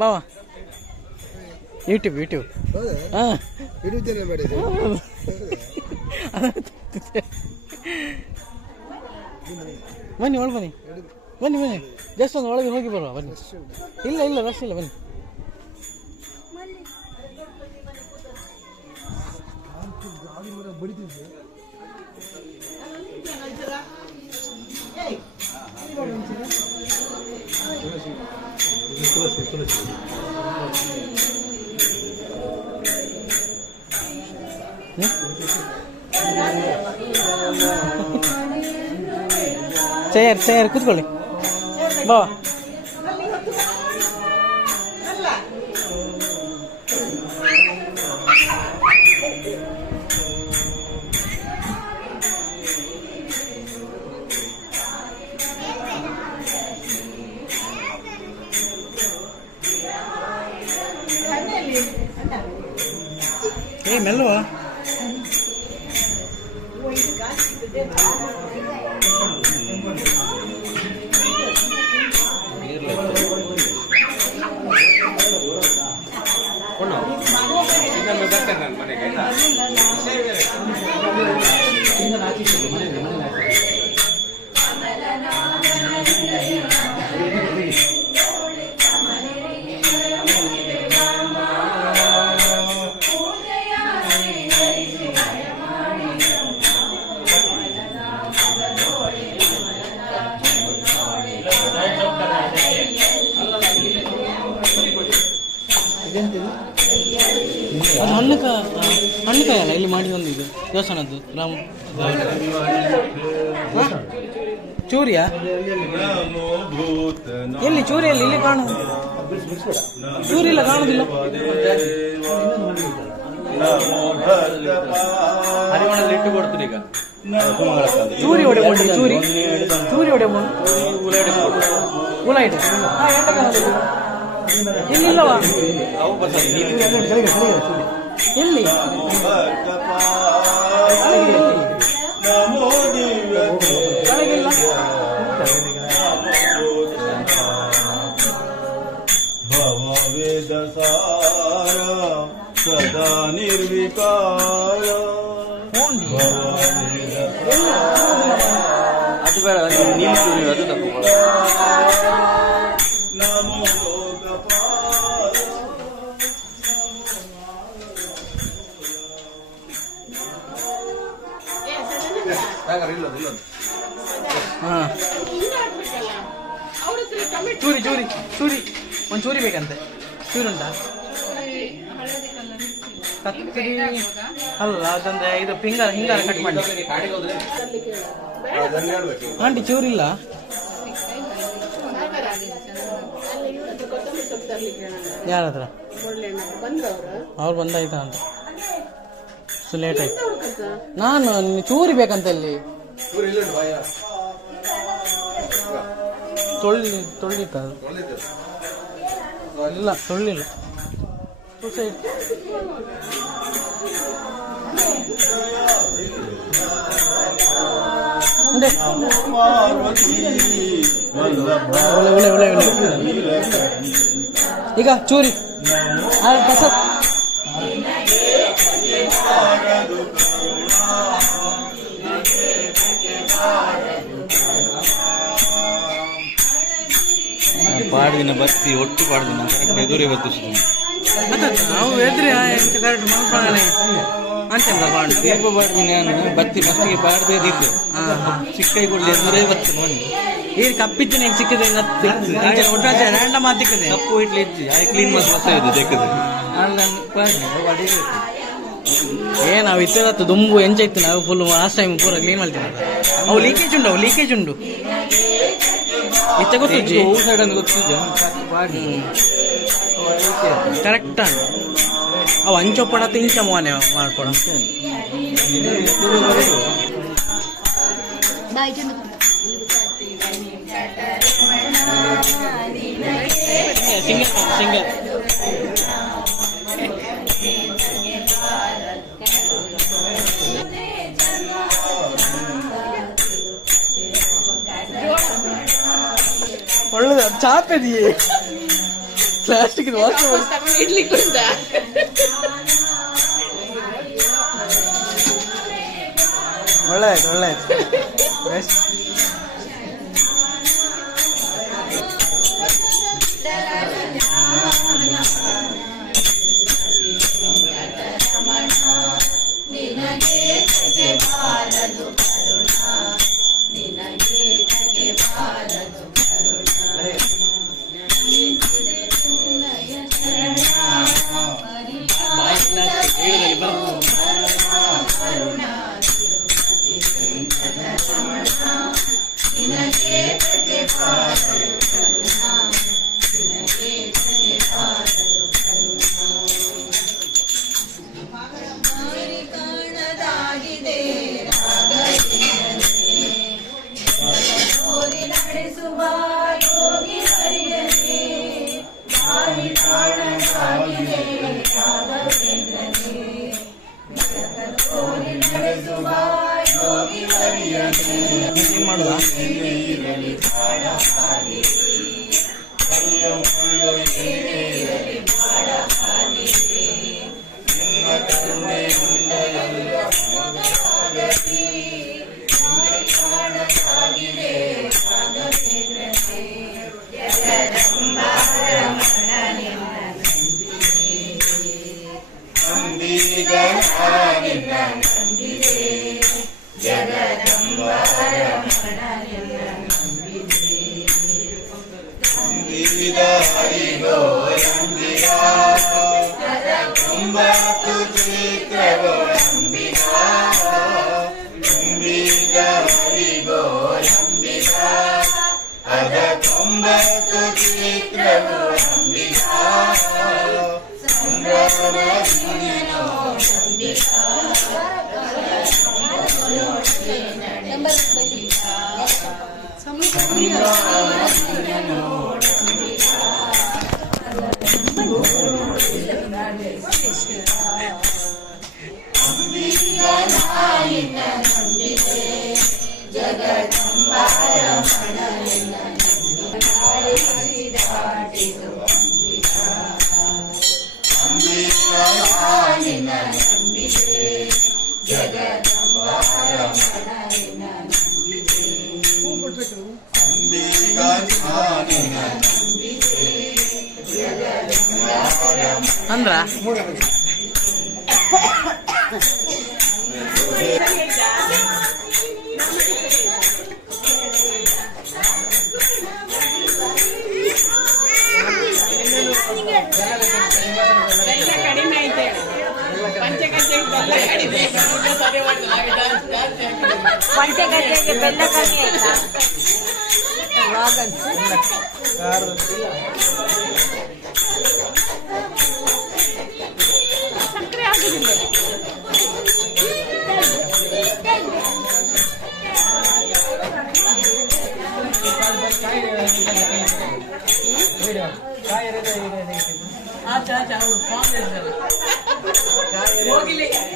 ಬಾವ ಯೂಟ್ಯೂಬ್ ಹಾಂ ಬನ್ನಿ ಒಳಗೆ ಬನ್ನಿ ಬನ್ನಿ ಬನ್ನಿ, ಜಸ್ಟ್ ಒಂದು ಒಳಗೆ ಹೋಗಿ ಬರುವ ಬನ್ನಿ. ಇಲ್ಲ ಇಲ್ಲ ರಶ್ ಇಲ್ಲ, ಬನ್ನಿ. ಚೇರ್ ಕೂತ್ಕೊಳ್ಳಿ ಬಾ. ಮೆಲ್ಲುವ ಮನೆಗೆ ಹಣ್ಣುಕಾಯಿ ಅಲ್ಲ ಇಲ್ಲಿ ಮಾಡಿದೊಂದು ಇದು ದೇವಸ್ಥಾನದ್ದು ರಾಮ ಚೂರಿಯಾ ಎಲ್ಲಿ ಚೂರಿಯಲ್ಲಿ ಇಲ್ಲಿ ಕಾಣುದು ಚೂರಿ ಇಲ್ಲ ಕಾಣುದಿಲ್ಲ ಇಟ್ಟು ಕೊಡ್ತೀನಿ ಈಗ ಚೂರಿ ಹೊಡೆಬೋದು ಚೂರಿ ಚೂರಿ ಹೊಡೆಬೋದು ಹುಳ ಇಟ್ಟು ಇಲ್ಲಿಲ್ಲವಾ ಎಲ್ಲಿ ಕೆಳಗಿಲ್ಲ ಭವವೇದ ಸಾರ ಸದಾ ನಿರ್ವಿಕಾರ ಅದು ಬೇಡ ನೀನು ಚೂರಿ ಅದು ತಪ್ಪು ನಮೋ ಲೋಕಪಾಲ ಹಾ ಚೂರಿ ಚೂರಿ ಚೂರಿ ಒಂದು ಚೂರಿ ಬೇಕಂತೆ ಚೂರಿ ಉಂಟಾ ಕತ್ತರಿ ಅಲ್ಲ ಅದಂದ್ರೆ ಇದು ಹಿಂಗಾರ ಹಿಂಗಾರ ಕಟ್ ಮಾಡಿ ಆಂಟಿ ಚೂರಿ ಇಲ್ಲ ಯಾರ ಹತ್ರ ಅವ್ರು ಬಂದಾಯ್ತಾ ಅಂತ ಸೊ ಲೇಟ್ ಆಯ್ತು ನಾನು ಚೂರಿ ಬೇಕಂತ ಅಲ್ಲಿ ತೊಳ್ಳಿತ್ತ ಇಲ್ಲ ತೊಳ್ಳಿಲ್ಲ ಈಗ ಚೂರಿ ಪ್ರಸಾದ್ ಪಾಡ್ದಿನ ಬತ್ತಿ ಒಟ್ಟು ಪಾಡ್ದಿನ ಕರೆಕ್ಟ್ ಎದುರೇ ಬತ್ತಿಸಿದ್ದೀನಿ ನಾವು ಎದುರಿ ಕರೆಕ್ಟ್ ಮಾಡ್ಕೊಳ್ಳಿ ಅಂತೆಲ್ಲ ಬಾಂಡ್ ದೀಪ ಪಾಡ್ದಿನಿ ನಾನು ಬತ್ತಿ ಫಸ್ಟಿಗೆ ಪಾಡ್ದಿದ್ದು ಚಿಕ್ಕ ಕೊಡ್ಲಿ ಎದುರೇ ಬತ್ತು ನೋಡಿ ಈಗ ಕಪ್ಪಿತ್ತಿನ ಸಿಕ್ಕಿದೆ ಒಟ್ಟಾಚೆ ರ್ಯಾಂಡಮ್ ಆತಿಕ್ಕದೆ ಕಪ್ಪು ಇಡ್ಲಿ ಇತ್ತು ಕ್ಲೀನ್ ಮಾಡಿ ಹೊಸ ಇದು ತೆಕ್ಕದು ನಾವು ಇತ್ತದತ್ತು ದುಂಬು ಎಂಚ ಇತ್ತು ನಾವು ಫುಲ್ ಲಾಸ್ಟ್ ಟೈಮ್ ಪೂರ ಕ್ಲೀನ್ ಮಾಡ್ತೀನಿ ಅವು ಲೀಕೇಜ್ ಉಂಡು ಇತ್ತ ಗೊತ್ತುಜ್ಜಿ ಸೈಡ್ ಅಂತ ಗೊತ್ತಿದ್ದೆ ಕರೆಕ್ಟ್ ಅವು ಅಂಚೊಪ್ಪಡತ್ತ ಇಂಚ ಮೋನೆ ಮಾಡ್ಕೊಡ ಸಿಂಗಲ್ ಒಳ್ಳೆದ ಚಾಪೆದಿಯೇ ಪ್ಲಾಸ್ಟಿಕ್ ಇಡ್ಲಿಕ್ಕೆ ಉಂಟಾ ಒಳ್ಳೆ ಮಾಡುದಾ ಜಗದಂಬ ಕ್ಷೇತ್ರವು ಅಂಬಿಕಾ ಸಂಭ್ರಮದಿಂದ ನೋಡಂಬಿಕಾ ಅಂದ್ರ ಕಡಿಮೆ ಐತೆ ಪಂಚಗಜ್ಜೆಗೆ ಬೆಲ್ಲ ಕಡಿಮೆ ಪಂಚಗಜ್ಜೆಗೆ ಬೆಲ್ಲ ಕಮ್ಮಿ ಆಯ್ತಾ ಸಕ್ಕರೆ ಆಗುದಿಲ್ಲ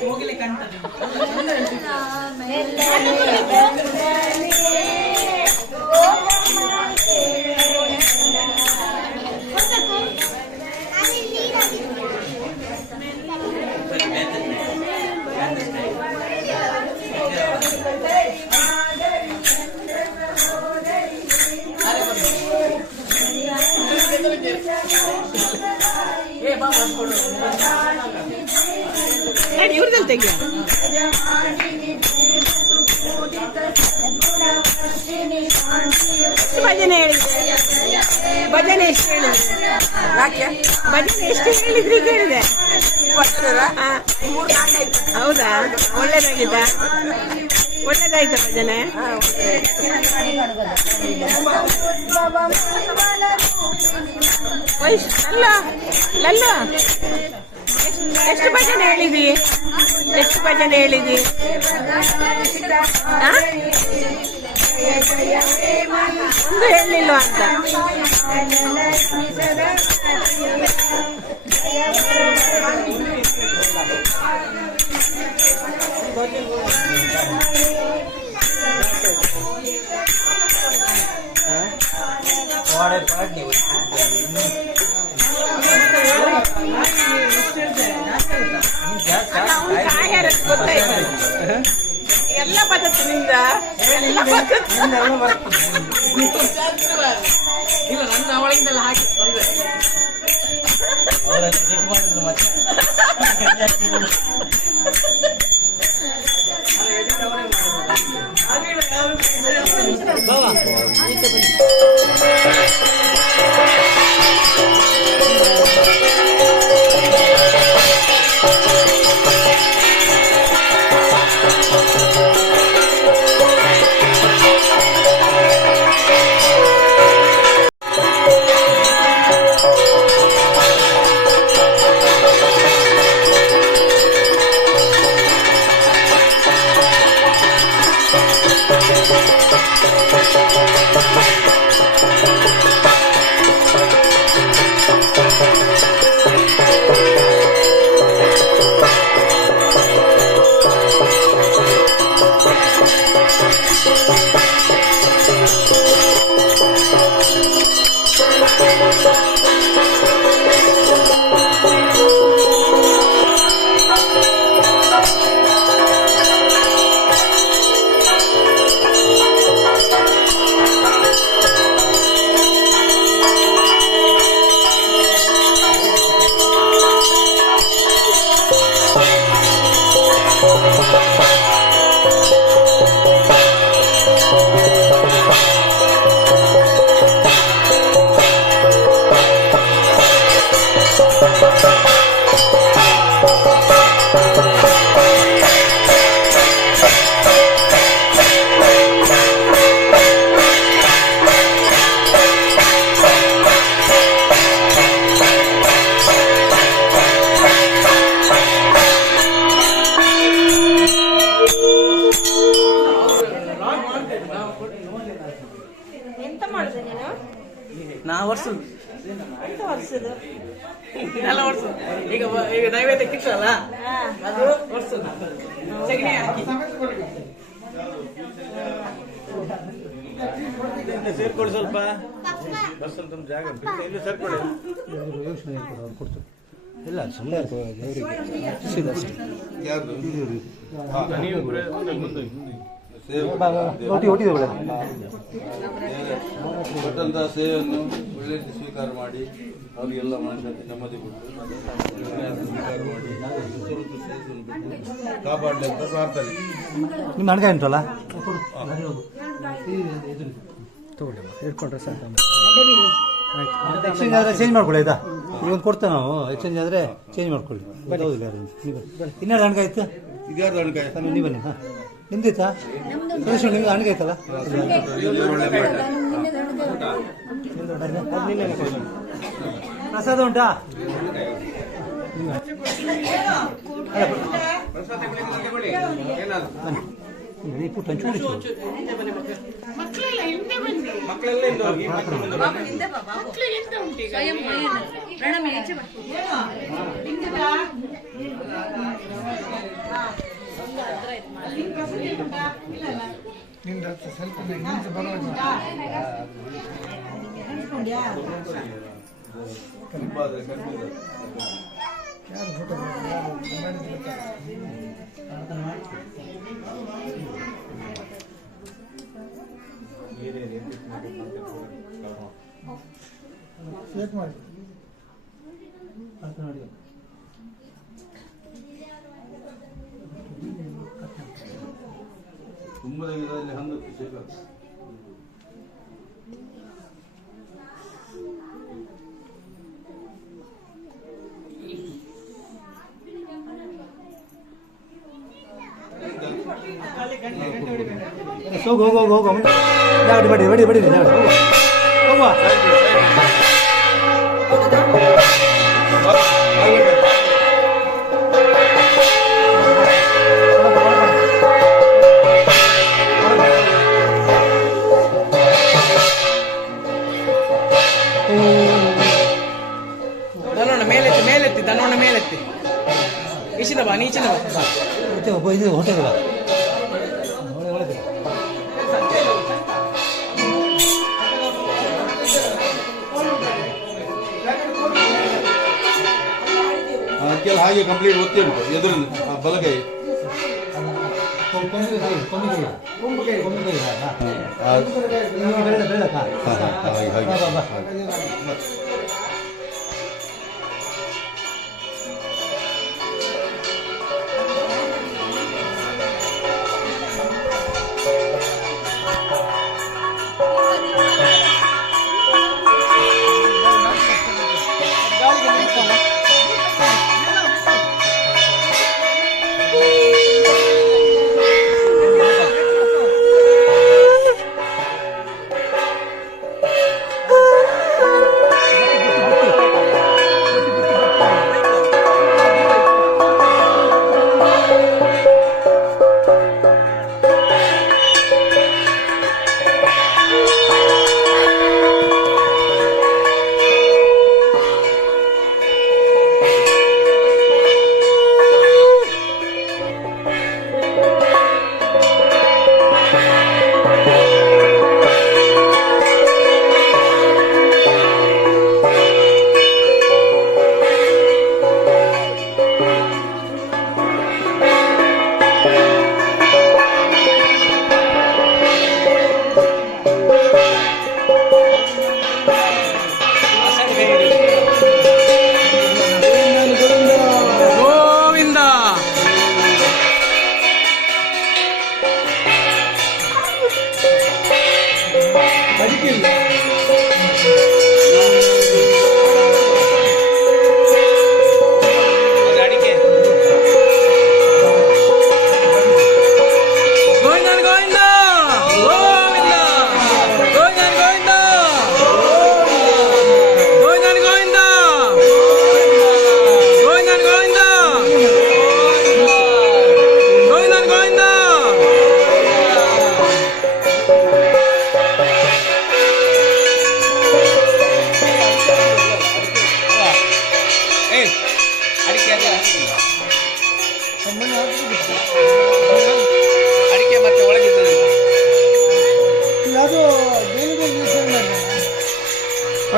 ಹೋಗಿಲಿ ಕಾಣ್ತದೆ ಇವ್ರದಲ್ಲಿ ತೆಗಿಯ ಭಜನೆ ಹೇಳಿದ್ರೆ ಭಜನೆ ಎಷ್ಟು ಹೇಳಿದ್ರೆ ಯಾಕೆ ಭಜನೆ ಎಷ್ಟು ಹೇಳಿದ್ರಿ ಕೇಳಿದೆ ಹೌದಾ ಒಳ್ಳೇದಾಗಿದ್ದ ಒಳ್ಳೇದಾಯ್ತ ಭಜನೆ ಅಲ್ಲ ಲಲ್ಲ ಎಷ್ಟು ಭಜನೆ ಹೇಳಿದಿ ಎಷ್ಟು ಭಜನೆ ಹೇಳಿದಿ ಒಂದು ಹೇಳಲಿಲ್ಲ ಅಂತ ಗೊತ್ತಾಯ್ತು ಎಲ್ಲ ಪದ್ಧತಿನಿಂದ ಎಲ್ಲ ಪದ್ಧತಿ ಇಲ್ಲ ನನ್ನ ಅವಳಿಂದೆಲ್ಲ ಹಾಕಿ ಬಂದೆ ಮಾಡುದು ನೀನು? ನಾ ವರ್ಷದ ಎಂತ ವರ್ಷದ್ದು? ಇದೆಲ್ಲ ವರ್ಷದ. ಈಗ ನೈವೇದ್ಯ ಕಿಟ್ಟಲ್ಲ ಅದು ವರ್ಷದ ಸಗಣಿ ಹಾಕಿ ಸೇರ್ಕೊಳ್ಳಿ ಸ್ವಲ್ಪ ಜಾಗ ಇಲ್ಲಿ ಸೇರ್ಕೊಳ್ಳಿ. ಇಲ್ಲ ಸುಮ್ಮನೆ ಕೊಟ್ಟಂತಹ ಸೇವೆಯನ್ನು ಒಳ್ಳೆ ಸ್ವೀಕಾರ ಮಾಡಿ ಅವರಿಗೆಲ್ಲ ಮನಸ್ಸಿನಲ್ಲಿ ನೆಮ್ಮದಿ ಕೊಟ್ಟು ಸ್ವೀಕಾರ ಮಾಡಿ ಕಾಪಾಡಲಿ ಅಂತ ಪ್ರಾರ್ಥನೆ. ನಿಮ್ಮ ಹಣಕಾಯಿ ಉಂಟಲ್ಲ ಎಕ್ಸ್ಚೇಂಜ್ ಆದರೆ ಚೇಂಜ್ ಮಾಡ್ಕೊಳ್ಳಿ ಆಯ್ತಾ? ಇವೊಂದು ಕೊಡ್ತೇವೆ ನಾವು. ಎಕ್ಸ್ಚೇಂಜ್ ಆದರೆ ಚೇಂಜ್ ಮಾಡ್ಕೊಳ್ಳಿ. ಹೌದಿಲ್ಲ ಇನ್ನೆರಡು ಹಣಕಾಯಿ ಇತ್ತು. ಇದ್ಯಾರ್ದು ಹಣಕಾಯಿ? ನೀವು ಬನ್ನಿ. ಹಾಂ ನಿಮ್ದಿತ್ತಾ? ನಿಮ್ದು ಹಣಕಾಯಿ ಇತ್ತಲ್ಲ? ಪ್ರಸಾದ ಉಂಟಾ? ಬನ್ನಿ ಪುಟ್ಟ ಚೂಡಿ ಮಕ್ಕಳೆಲ್ಲ ಹಿಂದೆ ಬನ್ನಿ. ಮಕ್ಕಳೆಲ್ಲ ಹಿಂದೆ ಹೋಗಿ ಮಕ್ಕಳು ಎಂತ ಉಂಟು ಈಗ? ಹಿಂದೆ ಬಾ. ತುಂಬ ಇದರಲ್ಲಿ ಹಂದು ಹೋಗು ಹೋಗು ಹೋಗು ಹೋಗು ಜಾಗ್ರತೆ ಬಡಿ ಬಡಿ ಬಡಿ ಹೋಗುವ. ದನೋಣ ಮೇಲೆತ್ತಿ ಮೇಲೆತ್ತಿ ದನೋಣ ಮೇಲೆತ್ತಿ ಈಚಿನ ಬಾ ನೀಚಿನ ಬಾ ಇದು ಹೊಟ್ಟೆಗಳ ಹಾಗೆ ಕಂಪ್ಲೀಟ್ ಒತ್ತಿ ಉಂಟು ಎದುರಲ್ಲಿ ಬಲಗೈ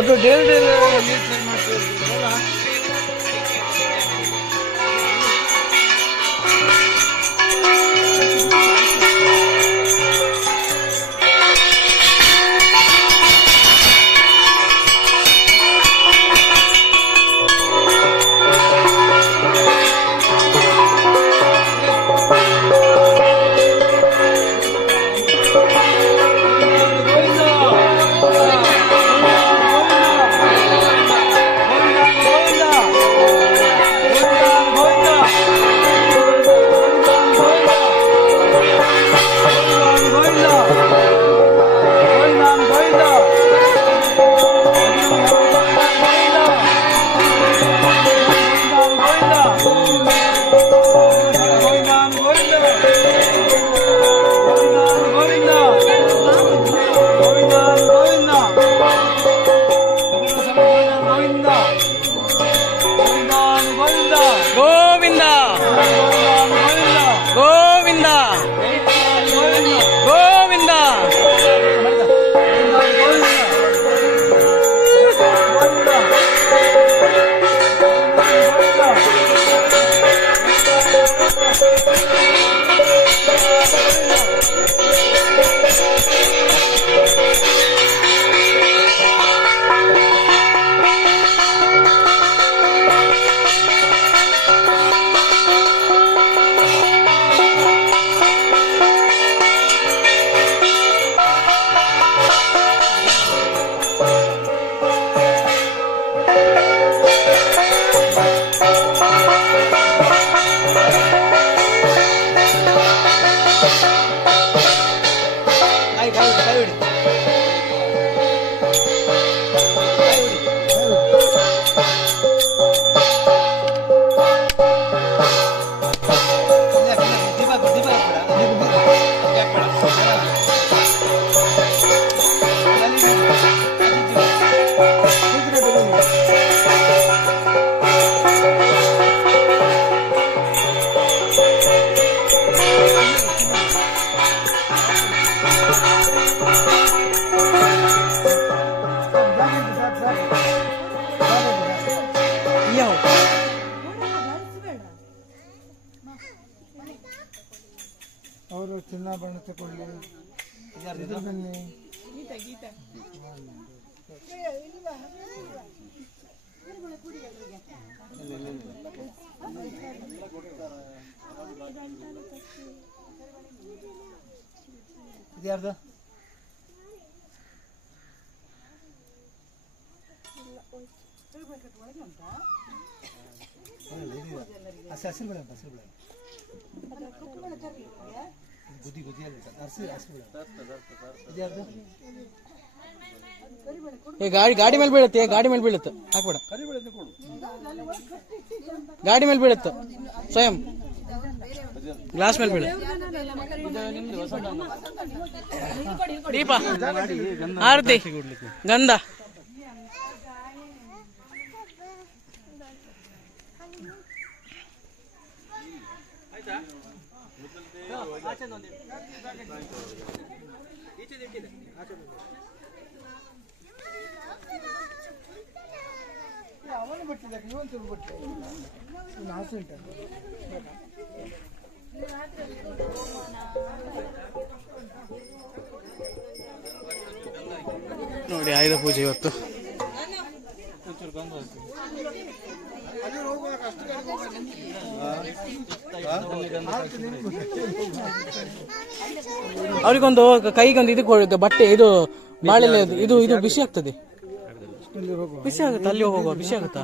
ಅದು ಡೇಲ್ ಡೇಲ್ ಮಾಡ್ತಿರ್ತೀರಲ್ಲ. ಗೋವಿಂದ ಗೋವಿಂದ ಗೋವಿಂದ. ಅವರು ಚಿನ್ನಾಭರಣ ತಗೊಳ್ಳಿ. ಇದ್ಯಾರ್ದು? ಹಸಿರು ಬೆಳೆ ಗುದ್ದಿ ಗುದ್ದಿಯಲ್ಲಿ ಗಾಡಿ ಮೇಲೆ ಬೀಳುತ್ತೆ, ಗಾಡಿ ಮೇಲೆ ಬೀಳುತ್ತೆ, ಹಾಕ್ಬೇಡ. ಗಾಡಿ ಮೇಲೆ ಬೀಳುತ್ತೆ, ಸ್ವಯಂ ಗ್ಲಾಸ್ ಮೇಲೆ ಬೀಳುತ್ತೆ. ದೀಪ, ಆರತಿ, ಗಂಧ. ಅವನು ಬಿಟ್ಟಿದ್ದ ನೀವಂತೂ ಬಿಟ್ಟೆ ಆಸೆ ಉಂಟು. ನೋಡಿ ಆಯುಧ ಪೂಜೆ ಇವತ್ತು. ಅವ್ರಿಗೊಂದು ಕೈಗೊಂದು ಇದು ಬಟ್ಟೆ, ಇದು ಬಾಳೆಲೆ, ಇದು ಇದು ಬಿಸಿ ಆಗ್ತದೆ. ಬಿಸಿ ಆಗುತ್ತಾ? ಅಲ್ಲಿ ಹೋಗುವ ಬಿಸಿ ಆಗುತ್ತಾ?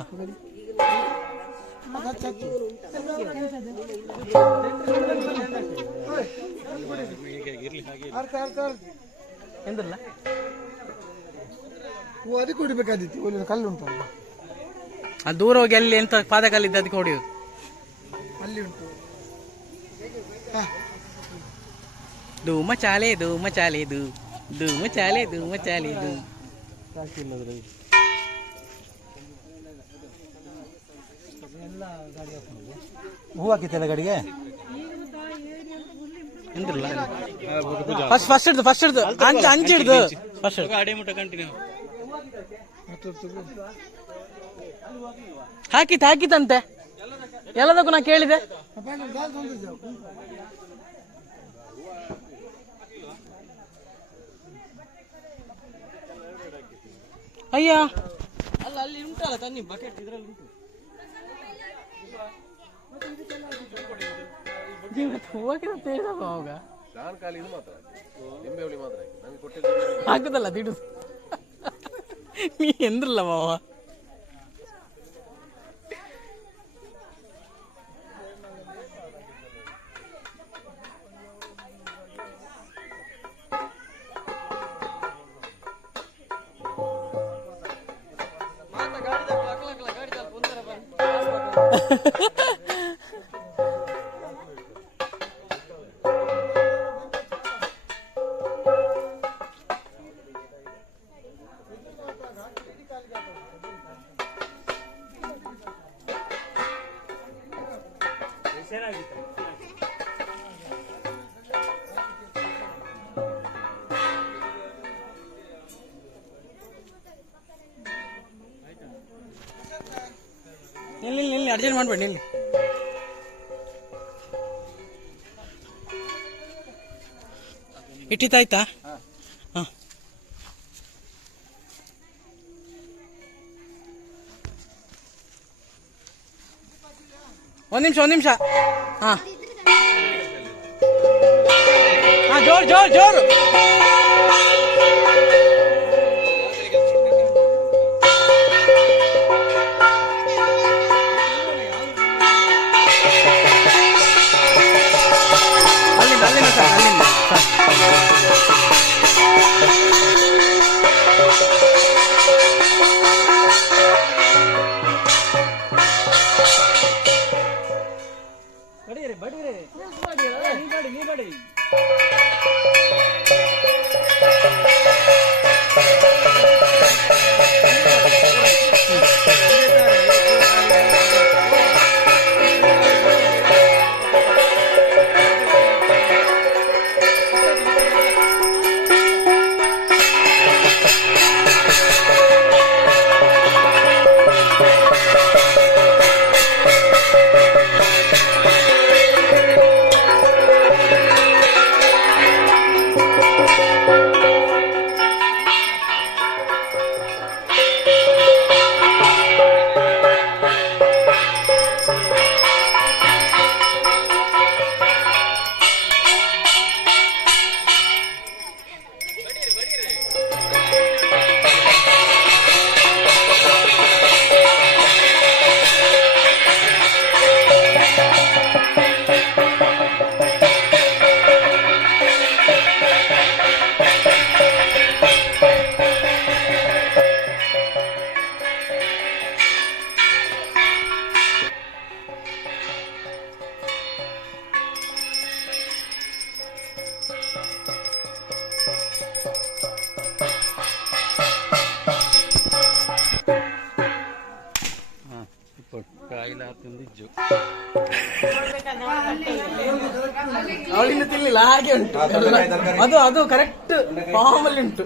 ಎಂದಲ್ಲ ಅದಕ್ಕೆ ಹೊಡಿಬೇಕಾದಿತ್ತು, ಕಲ್ಲು ಉಂಟಲ್ಲ ಅದು ದೂರ ಹೋಗಿ ಅಲ್ಲಿ ಎಂತ ಪಾದಕಲ್ಲಿದ್ದ ಅದಕ್ಕೆ ಹೊಡಿಯೋದು. ಅಲ್ಲಿ ಉಂಟು. ಧೂಮ ಚಾಲೆ ಧೂಮ ಚಾಲೆ ಧೂಮ ಚಾಲೆ ಧೂಮ ಚಾಲೆ ಹೂ ಹಾಕಿತ್ತಲ್ಲ ಗಾಡಿಗೆ. ಎಂದಿಲ್ಲ ಫಸ್ಟ್ ಹಿಡ್ದು ಅಂಚು ಹಿಡ್ದು ಫಸ್ಟ್ ಗಾಡಿ ಮುಟ್ಟ ಕಂಟಿನ್ಯೂ ಹಾಕಿತ್ತಂತೆ ಎಲ್ಲದಕ್ಕೂ ನಾ ಕೇಳಿದೆ. ಅಯ್ಯ ಅಲ್ಲ ಅಲ್ಲಿ ಉಂಟಲ್ಲ ತನ್ನಿ ಬಕೆಟ್ ಇದ್ರಲ್ಲಿ ಉಂಟು. ನಾನು ಖಾಲಿ ಇದು ಮಾತ್ರ ನಿಂಬೆ ಹುಳಿ ಮಾತ್ರ ನಂಗೆ ಕೊಟ್ಟಿದ್ದು ಹಾಕದಲ್ಲ ತಿಡು ನೀ ಎಂದ್ರಲ್ಲ ಮಾವ. ನಿಲ್ಲಿ ಅರ್ಜೆಂಟ್ ಮಾಡ್ಬೇಡಿ ನಿಲ್ಲಿ. ಇಟ್ಟಿತ್ತಾಯ್ತಾ? ಹಾಂ ಒಂದು ನಿಮಿಷ ಹಾಂ ಹಾಂ ಜೋರು ಅಲ್ಲಿಂದ ಬಡಿರೆ ನೀ ಬಡಿ ಅವಳಿಂದ ತಿನ್ಲಿಲ್ಲ ಹಾಗೆ ಉಂಟು ಅದು ಕರೆಕ್ಟ್ ಫಾರ್ಮ್ ಅಲ್ಲಿ ಉಂಟು.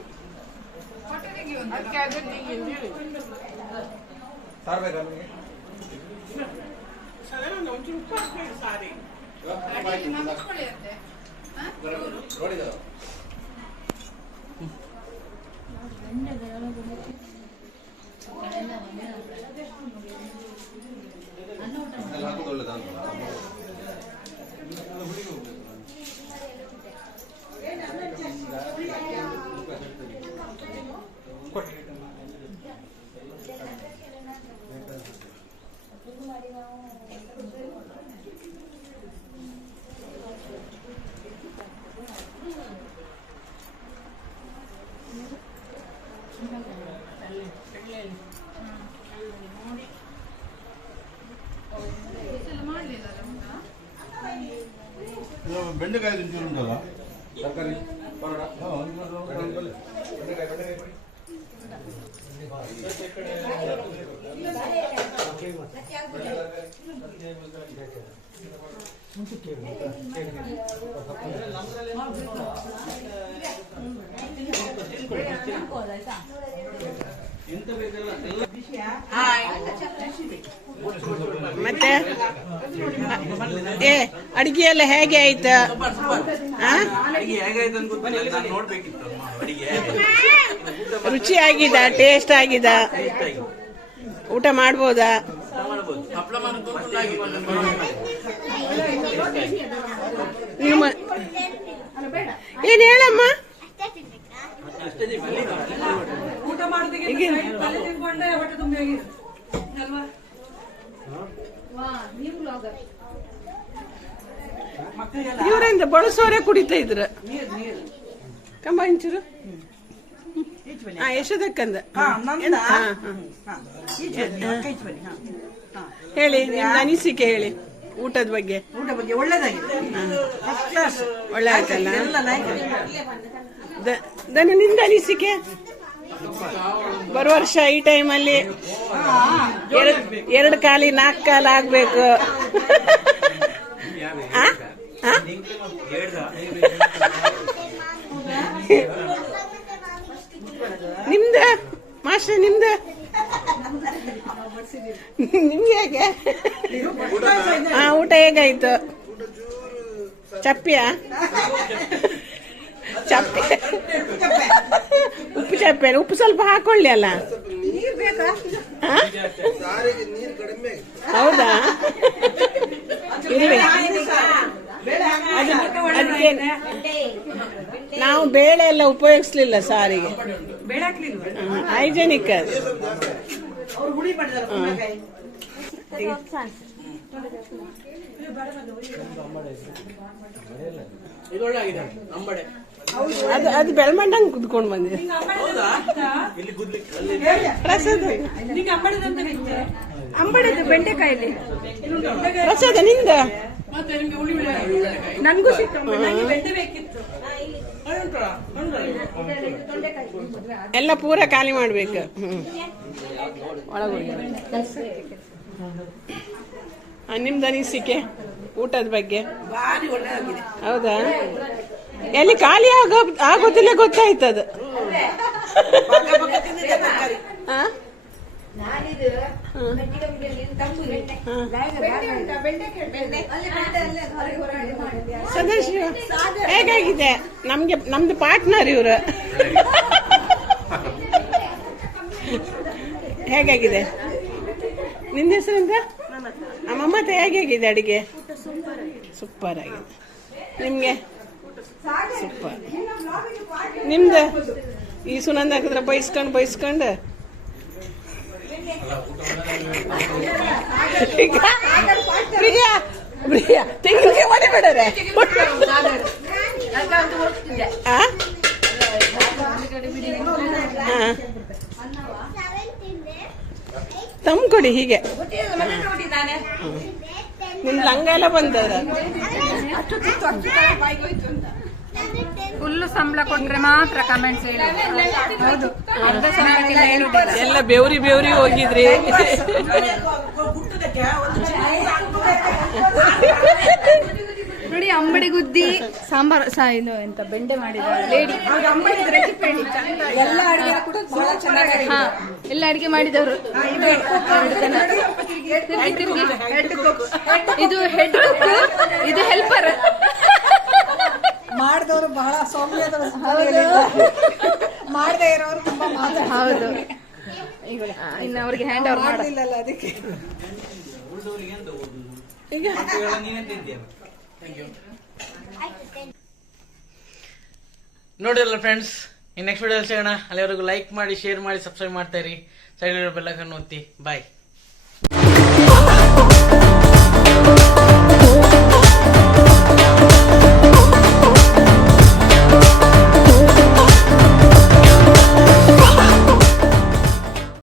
ಬೆಂಡೆಕಾಯಿ ತಿಂಚೂರು ಉಂಟಲ್ಲ ತರಕಾರಿ ಬೆಂಡೆಕಾಯಿ ಮತ್ತೆ ಅಡಿಗೆ ಎಲ್ಲ ಹೇಗೆ ಆಯ್ತಾ? ರುಚಿ ಆಗಿದ? ಟೇಸ್ಟ್ ಆಗಿದ? ಊಟ ಮಾಡ್ಬೋದಾ? ನಿಮ್ಮ ಏನ್ ಹೇಳಮ್ಮ? ಇವರಿಂದ ಬಳಸೋರೆ ಕುಡಿತಾ ಇದ್ರ ಕಂಬ ಇಂಚೂರು. ಯಶೋದಕ್ಕಂದ ಹೇಳಿ, ನಿಮ್ದು ಅನಿಸಿಕೆ ಹೇಳಿ ಊಟದ ಬಗ್ಗೆ. ಒಳ್ಳೆ ಆಯ್ತಲ್ಲ? ದನ ನಿಂದ ಅನಿಸಿಕೆ? ಬರುವ ವರ್ಷ ಈ ಟೈಮಲ್ಲಿ 2 ಕಾಲಿ 4 ಕಾಲ ಆಗ್ಬೇಕು. ನಿಮ್ದ ಮಾಸ್ಟರ್ ನಿಮ್ದ ನಿಮ್ಗೆ ಹೇಗೆ? ಊಟ ಹೇಗಾಯ್ತು? ಚಪ್ಪಿಯ ಚಪ್ಪೆ ಉಪ್ಪು ಚಪ್ಪೆ ಉಪ್ಪು ಸ್ವಲ್ಪ ಹಾಕೊಳ್ಳಿ ಅಲ್ಲ. ಹೌದಾ? ಇರ್ಲಿ. ಅದಕ್ಕೆ ನಾವು ಬೇಳೆ ಎಲ್ಲ ಉಪಯೋಗಿಸ್ಲಿಲ್ಲ ಸಾರಿಗೆ. ಹೈಜೆನಿಕ್ ಅದು. ಅದು ಬೆಳ್ಮಂಡಂಗ್ ಕುದ್ಕೊಂಡ್ ಬಂದಿದೆ. ಅಂಬಡದು ಬೆಂಡೆಕಾಯಲ್ಲಿ ಪ್ರಸಾದ ನಿಂದ ನನ್ಗೂ ಸಿಕ್ತು. ಎಲ್ಲ ಪೂರ ಖಾಲಿ ಮಾಡ್ಬೇಕು. ಒಳಗೋಗಿ ನಿಮ್ದು ಅನಿಸಿಕೆ ಊಟದ ಬಗ್ಗೆ? ಹೌದಾ? ಎಲ್ಲಿ ಖಾಲಿ ಆಗೋದಿಲ್ಲ ಗೊತ್ತಾಯ್ತದ. ಸದಾಶಿವ ಹೇಗಾಗಿದೆ? ನಮ್ದು ಪಾರ್ಟ್ನರ್ ಇವ್ರು. ಹೇಗಾಗಿದೆ? ನಿಂದ ಹೆಸರಿಂದ? ಮಮತೆ ಹೇಗಾಗಿದೆ ಅಡಿಗೆ? ಸೂಪರ್ ಆಗಿದೆ. ನಿಮ್ಗೆ? ಸೂಪರ್. ನಿಮ್ದು ಈ ಸುನಂದ ಹಾಕಿದ್ರೆ ಬೈಸ್ಕೊಂಡು ಪ್ರಿಯಾ ತೆಂಗಿನಕಾಯಿ ಮಾಡಿಬಿಡರೆ. ತಮ್ ಕೊಡಿ ಹೀಗೆ. ನಿಮ್ ಲಂಗ ಎಲ್ಲ ಬಂದದ. ಫುಲ್ಲು ಸಂಬಳ ಕೊಟ್ರೆ ಮಾತ್ರ ಕಮೆಂಟ್ಸ್ ಹೇಳಿ. ಹೌದು, ಅರ್ಧ ಸಂಬಳಕ್ಕೆಲ್ಲ ಹೇಳುದಿಲ್ಲ. ಎಲ್ಲ ಬೆವ್ರಿ ಹೋಗಿದ್ರಿ. ನೋಡಿ, ಅಂಬಡಿ ಗುದ್ದಿ ಸಾಂಬಾರ್ ಇದು ಎಂತ ಬೆಂಡೆ ಮಾಡಿದ್ದಾರೆ ಲೇಡಿ. ಎಲ್ಲ ಅಡಿಗೆ ಮಾಡಿದವರು. ಇದು ಹೆಡ್ ಕುಕ್, ಇದು ಹೆಲ್ಪರ್. ಮಾಡಿದವರು ಬಹಳ ಸೌಮ್ಯದವರು, ಮಾಡದೇ ಇರೋರು ತುಂಬಾ ಮಾತಾಡ. ಹೌದು, ಇನ್ನು ಅವ್ರಿಗೆ ಹ್ಯಾಂಡ್ ಓವರ್ ಮಾಡಲಿಲ್ಲ. ಅದಕ್ಕೆ ನೋಡಿರಲ್ಲ ಫ್ರೆಂಡ್ಸ್, ನೆಕ್ಸ್ಟ್ ವಿಡಿಯೋದಲ್ಲಿ ಸಿಗೋಣ. ಅಲ್ಲಿವರೆಗೂ ಲೈಕ್ ಮಾಡಿ, ಶೇರ್ ಮಾಡಿ, ಸಬ್ಸ್ಕ್ರೈಬ್ ಮಾಡ್ತಾ ಇರಿ. ಸೈಡ್ ಬೆಲ್ ಐಕಾನ್ ಒತ್ತಿ. ಬಾಯ್.